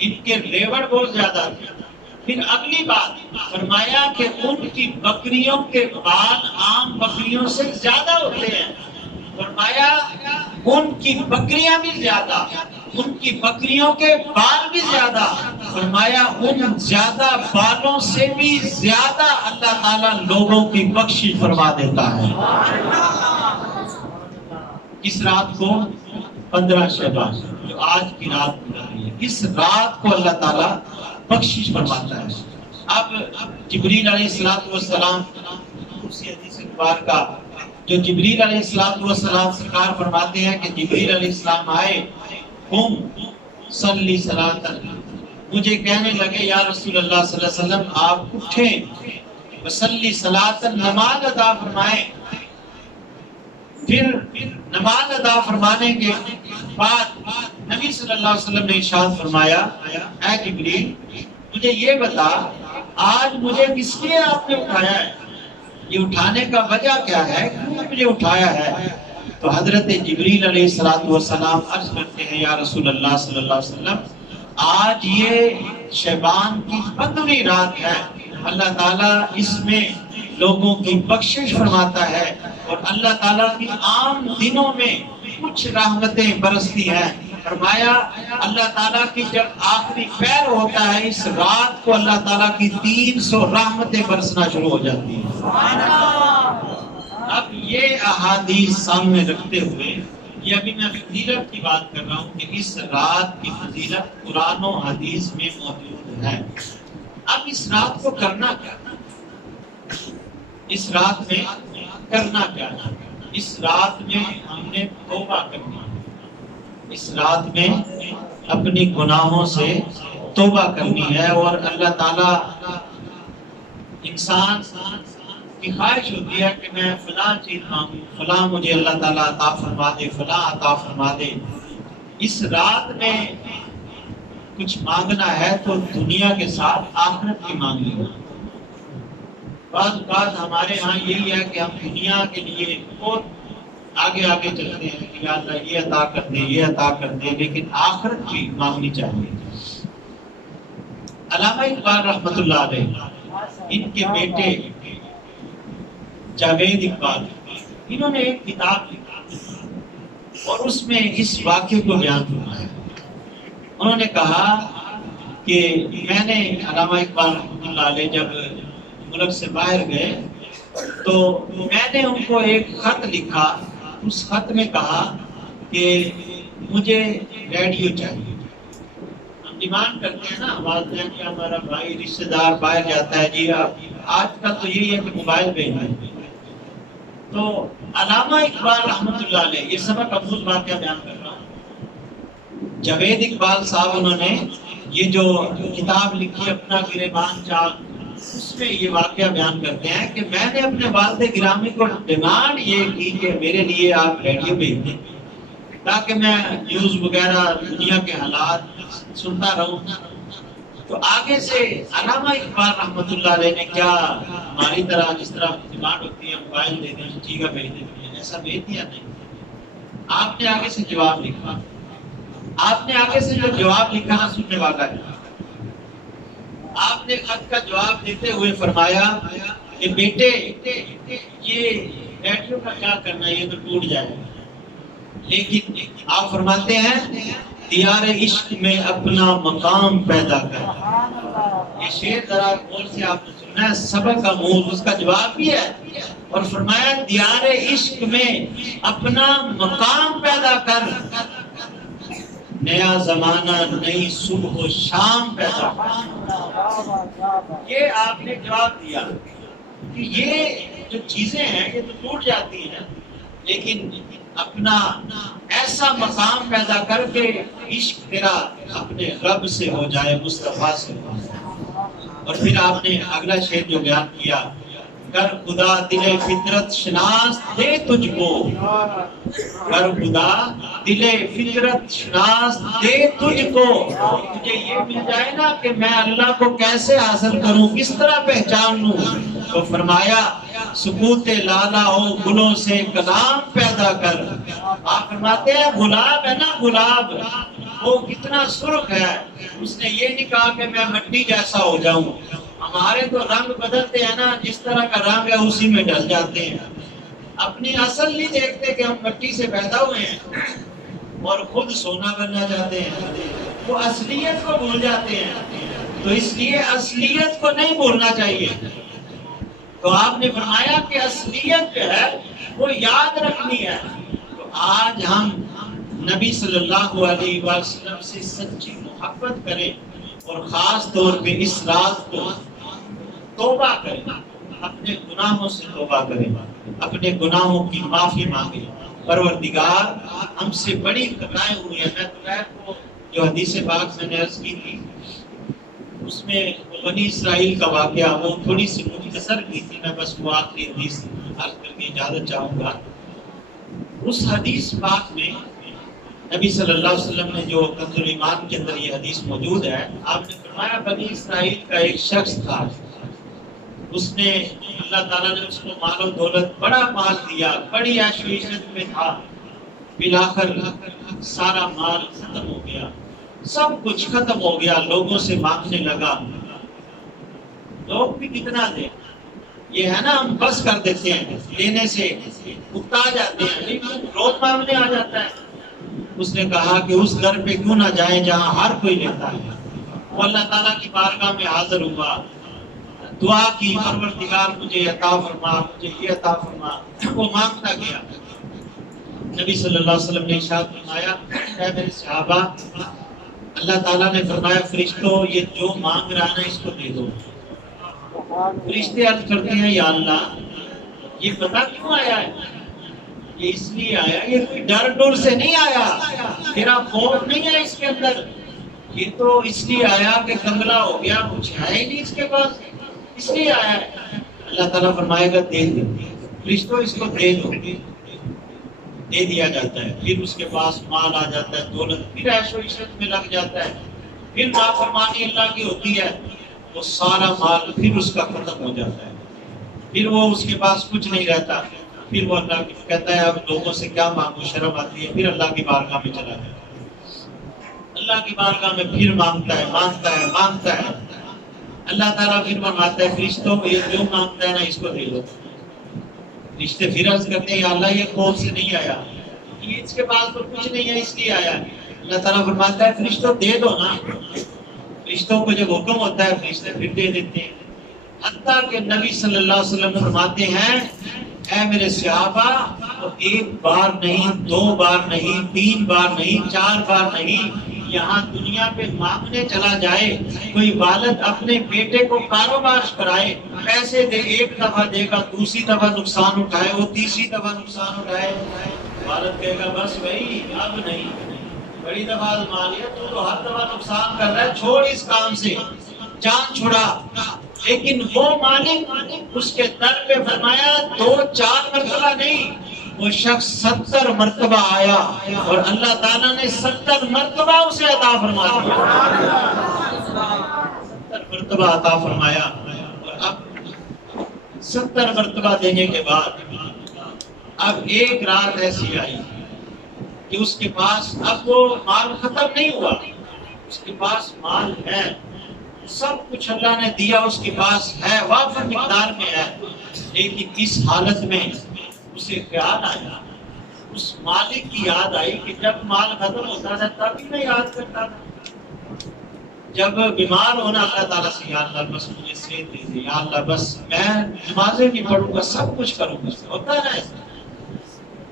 ان کے ریوڑ بہت زیادہ تھے۔ پھر اگلی بات فرمایا کہ ان کی بکریوں کے بال عام بکریوں سے زیادہ ہوتے ہیں۔ فرمایا ان کی بکریاں بھی زیادہ، ان کی بکریوں کے بال بھی زیادہ۔ فرمایا ان زیادہ بالوں سے بھی زیادہ اللہ تعالیٰ لوگوں کی بخشش فرما دیتا ہے۔ اس رات کو 15 شعبان جو آج کی رات ہے، اس رات کو اللہ تعالیٰ بخشش فرماتا ہے۔ اب جبریل علیہ السلام اسی حدیث مبارکہ جو جبریل علیہ السلام سرکار فرماتے ہیں کہ جبریل علیہ السلام آئے، قم صلی صلاۃ، مجھے کہنے لگے یا رسول اللہ صلی اللہ علیہ وسلم آپ اٹھیں، وصلی صلاۃ، نماز ادا فرمائیں۔ پھر نماز ادا فرمانے کے بعد نبی صلی اللہ علیہ وسلم نے ارشاد فرمایا اے جبریل مجھے یہ بتا آج مجھے کس لیے آپ نے اٹھایا ہے، یہ اٹھانے کا وجہ کیا ہے، کیوں مجھے اٹھایا ہے؟ تو حضرت جبریل علیہ السلام عرض کرتے ہیں یا رسول اللہ صلی اللہ علیہ وسلم آج یہ شعبان کی 15ویں رات ہے، اللہ تعالیٰ اس میں لوگوں کی بخشش فرماتا ہے، اور اللہ تعالیٰ کی عام دنوں میں کچھ رحمتیں برستی ہیں۔ فرمایا اللہ تعالیٰ کی جب آخری پیر ہوتا ہے اس رات کو اللہ تعالیٰ کی 300 رحمتیں برسنا شروع ہو جاتی ہیں۔ اب یہ احادیث سامنے رکھتے ہوئے یہ ابھی میں فضیلت کی بات کر رہا ہوں کہ اس رات کی فضیلت قرآن و حدیث میں موجود ہے۔ اب اس رات کو کرنا کیا، اس رات میں کرنا کیا؟ اس رات میں ہم نے توبہ کرنی ہے، اس رات میں اپنی گناہوں سے توبہ کرنی ہے، اور اللہ تعالیٰ انسان کی خواہش ہوتی ہے کہ میں فلاں چیز مانگوں، فلاں مجھے اللہ تعالیٰ عطا فرما دے، فلاں عطا فرما دے۔ اس رات میں کچھ مانگنا ہے تو دنیا کے ساتھ آخرت کی مانگ لیں۔ بعض اوقات ہمارے ہاں یہی ہے کہ ہم دنیا کے لیے بہت آگے آگے چلتے ہیں کہ یا اللہ یہ عطا کر دے، یہ عطا کر دے، لیکن آخرت بھی مانگنی چاہیے۔ علامہ اقبال رحمۃ اللہ علیہ، ان کے بیٹے جاوید اقبال، انہوں نے ایک کتاب لکھی اور اس میں اس واقعے کو بیان کیا ہے۔ انہوں نے کہا کہ میں نے علامہ اقبال رحمۃ اللہ علیہ جب ملک سے باہر گئے تو میں نے ان کو ایک خط لکھا اس خط میں کہا کہ مجھے ریڈیو چاہیے. ہم ڈیمانڈ کرتے ہیں نا والدین کہ ہمارا بھائی رشتے دار باہر جاتا ہے, جی آج کل تو یہی ہے کہ موبائل بھیجنا ہے. تو علامہ اقبال رحمۃ اللہ علیہ, یہ سبق افروز واقعہ بیان کر رہا ہوں. جاوید اقبال صاحب انہوں نے یہ جو کتاب لکھی اپنا گریبان چاک, اس میں یہ واقعہ بیان کرتے ہیں کہ میں نے اپنے والد گرامی کو ڈیمانڈ یہ کی کہ میرے لیے آپ ریڈیو بھیج دیں تاکہ میں نیوز وغیرہ دنیا کے حالات سنتا رہوں. تو آگے سے علامہ اقبال رحمۃ اللہ علیہ نے کیا ہماری طرح جس طرح ڈیمانڈ ہوتی ہے موبائل دے دیں, ٹھیک ہے بھیج دیں, ایسا بھیج دیا نہیں. آپ نے آگے سے جواب لکھا. آپ نے آگے سے جو جواب لکھا نا سننے والا ہے. آپ نے خط کا جواب دیتے ہوئے فرمایا کہ بیٹے یہ ریڈیو کا کیا کرنا, یہ تو ٹوٹ جائے گا. لیکن آپ فرماتے ہیں دیار عشق میں اپنا مقام پیدا کر. یہ شعر ذرا غور سے آپ نے سننا ہے, سبق کا موضوع اس کا جواب بھی ہے. اور فرمایا دیار عشق میں اپنا مقام پیدا کر, نیا زمانہ نئی صبح و شام پیدا کر. یہ آپ نے جواب دیا کہ یہ جو چیزیں ہیں یہ تو ٹوٹ جاتی ہیں, لیکن اپنا ایسا مقام پیدا کر کے عشق تیرا اپنے رب سے ہو جائے, مصطفیٰ سے ہو جائے. اور پھر آپ نے اگلا شعر جو بیان کیا, کر خدا دل فطرت شناس دے تجھ کو, کر خدا دل فطرت شناس دے تجھ کو. مجھے یہ مل جائے نا کہ میں اللہ کو کیسے حاصل کروں, کس طرح پہچان لوں. تو فرمایا سکوت لالا ہو گلوں سے کلام پیدا کر. آپ فرماتے ہیں گلاب ہے نا, گلاب وہ کتنا سرخ ہے, اس نے یہ نہیں کہا کہ میں مٹی جیسا ہو جاؤں. ہمارے تو رنگ بدلتے ہیں نا, جس طرح کا رنگ ہے اسی میں ڈل جاتے ہیں. اپنی اصل نہیں دیکھتے کہ ہم مٹی سے پیدا ہوئے ہیں اور خود سونا بننا چاہتے ہیں. وہ اصلیت کو بھول جاتے ہیں. تو اس لیے اصلیت کو نہیں بھولنا چاہیے. تو آپ نے فرمایا کہ اصلیت جو ہے وہ یاد رکھنی ہے. تو آج ہم نبی صلی اللہ علیہ وسلم سے سچی محبت کریں اور خاص طور پہ اس رات کو توبہ کریں, اپنے گناہوں سے توبہ کریں, اپنے گناہوں کی معافی مانگیں. پروردگار ہم سے بڑی خطائیں ہوئی ہیں. میں تو کو جو حدیث پاک میں نے عرض کی تھی اس میں بنی اسرائیل کا واقعہ وہ تھوڑی سی مختصر کی تھی, میں بس وہ آخری حدیث عرض کر کے اجازت چاہوں گا. اس حدیث پاک میں نبی صلی اللہ علیہ وسلم نے جو کنز الایمان کے اندر یہ حدیث موجود ہے, آپ نے فرمایا بنی اسرائیل کا ایک شخص تھا, اس نے اللہ تعالیٰ نے اس کو مال و دولت بڑا مال دیا, بڑی عیش و عشرت میں تھا. بالآخر سارا مال ختم ہو گیا, سب کچھ ختم ہو گیا, لوگوں سے مانگنے لگا. لوگ بھی کتنا دیں, یہ ہے نا ہم بس کر دیتے ہیں, لینے سے اکتا جاتے ہیں, لیکن روز مانگنے آ جاتا ہے. اس نے کہا کہ اس در پہ کیوں نہ جائیں جہاں ہر کوئی لیتا ہے. وہ اللہ تعالیٰ کی بارگاہ میں حاضر ہوا, دعا کی پروردگار مجھے عطا فرما, مجھے یہ عطا فرما. وہ مانگتا گیا. نبی صلی اللہ علیہ وسلم نے ارشاد فرمایا اے میرے صحابہ, اللہ تعالیٰ نے فرمایا فرشتوں یہ جو مانگ رہا ہے نا اس کو دے دو. فرشتے عرض کرتے ہیں یا اللہ یہ پتہ کیوں آیا ہے, یہ اس لیے آیا, یہ کوئی ڈر ڈر سے نہیں آیا, تیرا خوف نہیں ہے اس کے اندر, یہ تو اس لیے آیا کہ کنگلا ہو گیا, کچھ ہے ہی نہیں اس کے پاس, اس لیے آیا ہے. اللہ تعالیٰ فرمائے گا دے دو, فرشتوں اس کو دے دو. دے دیا جاتا ہے. پھر اس کے پاس مال آ جاتا ہے, دولت, پھر عیش و عشرت میں لگ جاتا ہے. پھر نافرمانی اللہ کی ہوتی ہے, وہ سارا مال پھر اس کا ختم ہو جاتا ہے. پھر وہ اس کے پاس کچھ نہیں رہتا. پھر وہ اللہ کی کہتا ہے اب لوگوں سے کیا مانگو, شرم آتی ہے. پھر اللہ کی بارگاہ میں چلا جاتا ہے. اللہ کی بارگاہ میں پھر مانگتا ہے, مانگتا ہے, مانگتا ہے. اللہ تعالیٰ پھر فرماتا ہے فرشتوں کو یہ جو مانگتا ہے نا اس کو دے دو. رشتے پھر عرض کرتے ہیں یا اللہ یہ خوف سے نہیں آیا, یہ اس کے پاس تو کچھ نہیں ہے اس لیے آیا. اللہ تعالیٰ فرماتا ہے فرشتوں دے دو نا. فرشتوں کو جب حکم ہوتا ہے فرشتے پھر دے دیتے ہیں. حتیٰ کہ نبی صلی اللہ علیہ وسلم فرماتے ہیں اے میرے صحابہ، تو ایک بار نہیں، دو بار نہیں، تین بار نہیں، چار بار نہیں، یہاں دنیا پہ مانگنے چلا جائے، کوئی والد اپنے بیٹے کو کاروبار کرائے، پیسے دے، ایک دفعہ دے گا، دوسری دفعہ نقصان اٹھائے، وہ تیسری دفعہ نقصان اٹھائے، والد کہے گا بس بھائی اب نہیں، بڑی دفعہ آزما لیا، تو ہر دفعہ نقصان کر رہا ہے، چھوڑ اس کام سے، جان چھڑا۔ لیکن وہ مالک اس کے در پہ فرمایا 2-4 مرتبہ نہیں، وہ شخص 70 مرتبہ آیا اور اللہ تعالیٰ نے 70 مرتبہ اسے عطا فرما دیا، 70 مرتبہ عطا فرمایا۔ اور اب 70 مرتبہ دینے کے بعد اب ایک رات ایسی آئی کہ اس کے پاس اب وہ مال ختم نہیں ہوا، اس کے پاس مال ہے، سب کچھ اللہ نے دیا، اس کے پاس ہے، وافر مقدار میں ہے، لیکن اس حالت میں اسے خیال آیا، اس مالک کی یاد آئی کہ جب مال ختم ہوتا تھا تبھی میں یاد کرتا تھا، جب بیمار ہونا اللہ تعالیٰ سے یا اللہ بس مجھے صحت دے دے، یا اللہ بس میں نمازیں بھی پڑھوں گا، سب کچھ کروں گا، ہوتا ہے ایسا،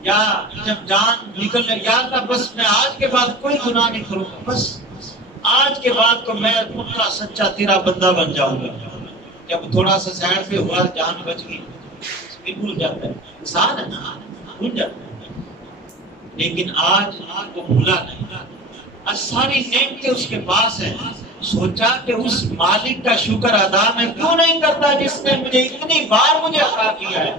یا جب جان نکل رہی، یا اللہ بس میں آج کے بعد کوئی گناہ نہیں کروں گا، بس آج کے بعد تو میں پکا سچا تیرا بندہ بن جاؤں گا۔ جب تھوڑا سا سائڈ پہ ہوا، جان بچ گئی، بھول جاتا ہے، انسان ہے نا، بھول جاتا ہے، لیکن آج وہ بھولا نہیں، آج ساری نعمتیں اس کے پاس ہیں، سوچا کہ اس مالک کا شکر ادا میں کیوں نہیں کرتا جس نے مجھے اتنی بار مجھے عطا کیا ہے۔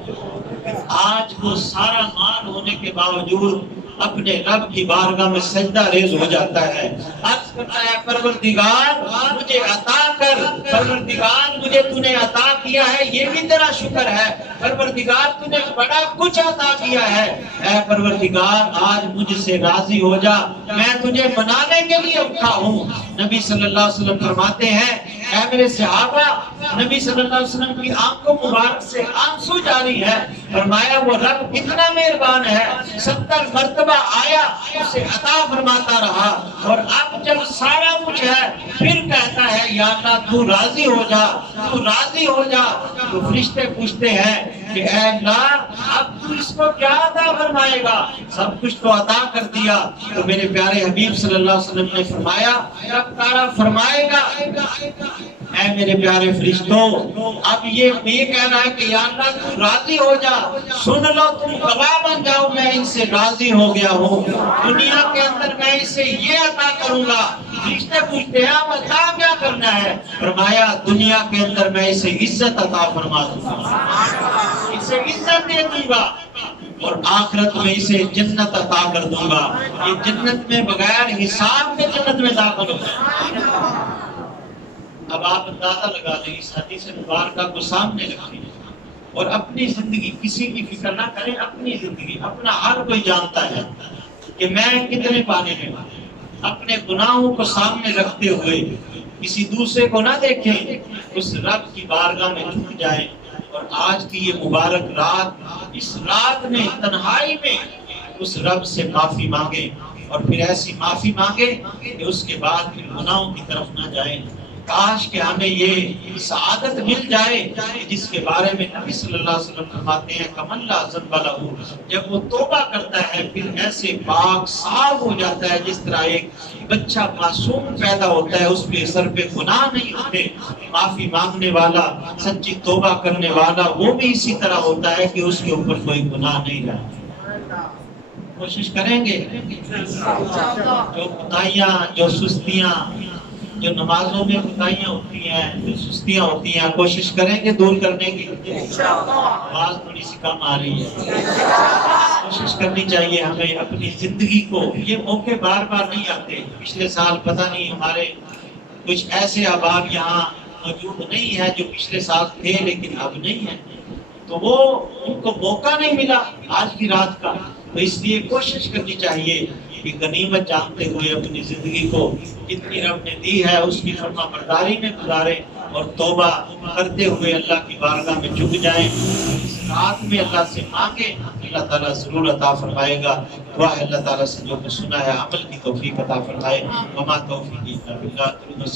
آج وہ سارا مال ہونے کے باوجود اپنے رب کی بارگاہ میں سجدہ ریز ہو جاتا ہے، عرض کرتا ہے پروردگار مجھے عطا کر، پروردگار مجھے تو نے عطا کیا ہے، یہ بھی تیرا شکر ہے، پروردگار تو نے بڑا کچھ عطا کیا ہے، اے پروردگار آج مجھ سے راضی ہو جا، میں تجھے منانے کے لیے اٹھا ہوں۔ نبی صلی اللہ علیہ وسلم فرماتے ہیں اے میرے صحابہ، نبی صلی اللہ علیہ وسلم کی آنکھوں مبارک سے آنسو جاری ہے، فرمایا وہ رب کتنا مہربان ہے، 70 مرتبہ آیا، اسے عطا فرماتا رہا، اور اب جب سارا کچھ ہے پھر کہتا ہے یا اللہ تو راضی ہو جا، تو راضی ہو جا۔ تو فرشتے پوچھتے ہیں کہ اے اللہ اب تو اس کو کیا عطا فرمائے گا، سب کچھ تو عطا کر دیا۔ تو میرے پیارے حبیب صلی اللہ علیہ وسلم نے فرمایا رب تعالیٰ فرمائے گا اے میرے پیارے فرشتوں اب یہ کہہ رہا ہے کہ یا اللہ تو راضی ہو جا، سن لو تم گواہ بن جاؤ میں ان سے راضی ہو گیا ہوں، دنیا کے اندر میں اسے یہ عطا کروں گا۔ فرشتے پوچھتے ہیں اب عطا کیا کرنا ہے، فرمایا دنیا کے اندر میں اسے عزت عطا فرما دوں گا، اسے عزت دے دوں گا، اور آخرت میں اسے جنت عطا کر دوں گا، یہ جنت میں بغیر حساب کے جنت میں داخل ہو جائے۔ اب آپ اندازہ لگا لیں اس حدیث مبارکہ کو سامنے رکھیں اور اپنی زندگی، کسی کی فکر نہ کریں، اپنی زندگی، اپنا ہر کوئی جانتا ہے کہ میں کتنے پانی میں ہوں، اپنے گناہوں کو سامنے رکھتے ہوئے کسی دوسرے کو نہ دیکھیں، اس رب کی بارگاہ میں جھک جائیں، اور آج کی یہ مبارک رات، اس رات میں تنہائی میں اس رب سے معافی مانگیں، اور پھر ایسی معافی مانگیں کہ اس کے بعد پھر گناہوں کی طرف نہ جائیں۔ کاش کہ ہمیں یہ سعادت مل جائے جس کے بارے میں نبی صلی اللہ علیہ وسلم فرماتے ہیں کمن لا ذنب لہ، جب وہ توبہ کرتا ہے پھر ایسے پاک صاف ہو جاتا ہے جس طرح ایک بچہ معصوم پیدا ہوتا ہے، اس پہ سر پہ گناہ نہیں ہوتے۔ معافی مانگنے والا، سچی توبہ کرنے والا وہ بھی اسی طرح ہوتا ہے کہ اس کے اوپر کوئی گناہ نہیں رہتا۔ کوشش کریں گے جو کوتاہیاں، جو سستیاں، جو نمازوں میں کوتاہیاں ہوتی ہیں، جو سستیاں ہوتی ہیں، کوشش کریں گے دور کرنے کی۔ آواز تھوڑی سی کم آ رہی ہے، کوشش کرنی چاہیے ہمیں اپنی زندگی کو، یہ موقع بار بار نہیں آتے۔ پچھلے سال پتہ نہیں ہمارے کچھ ایسے احباب یہاں موجود نہیں ہیں جو پچھلے سال تھے لیکن اب نہیں ہیں، تو وہ ان کو موقع نہیں ملا آج کی رات کا، تو اس لیے کوشش کرنی چاہیے کہ غنیمت جانتے ہوئے اپنی زندگی کو جتنی رب نے دی ہے اس کی فرما برداری میں گزاریں، اور توبہ کرتے ہوئے اللہ کی بارگاہ میں جھک جائیں، اس رات میں اللہ سے مانگیں، اللہ تعالیٰ ضرور عطا فرمائے گا۔ دعا ہے اللہ تعالیٰ سے جو کچھ سنا ہے عمل کی توفیق عطا فرمائے۔ وما توفیقی الا باللہ۔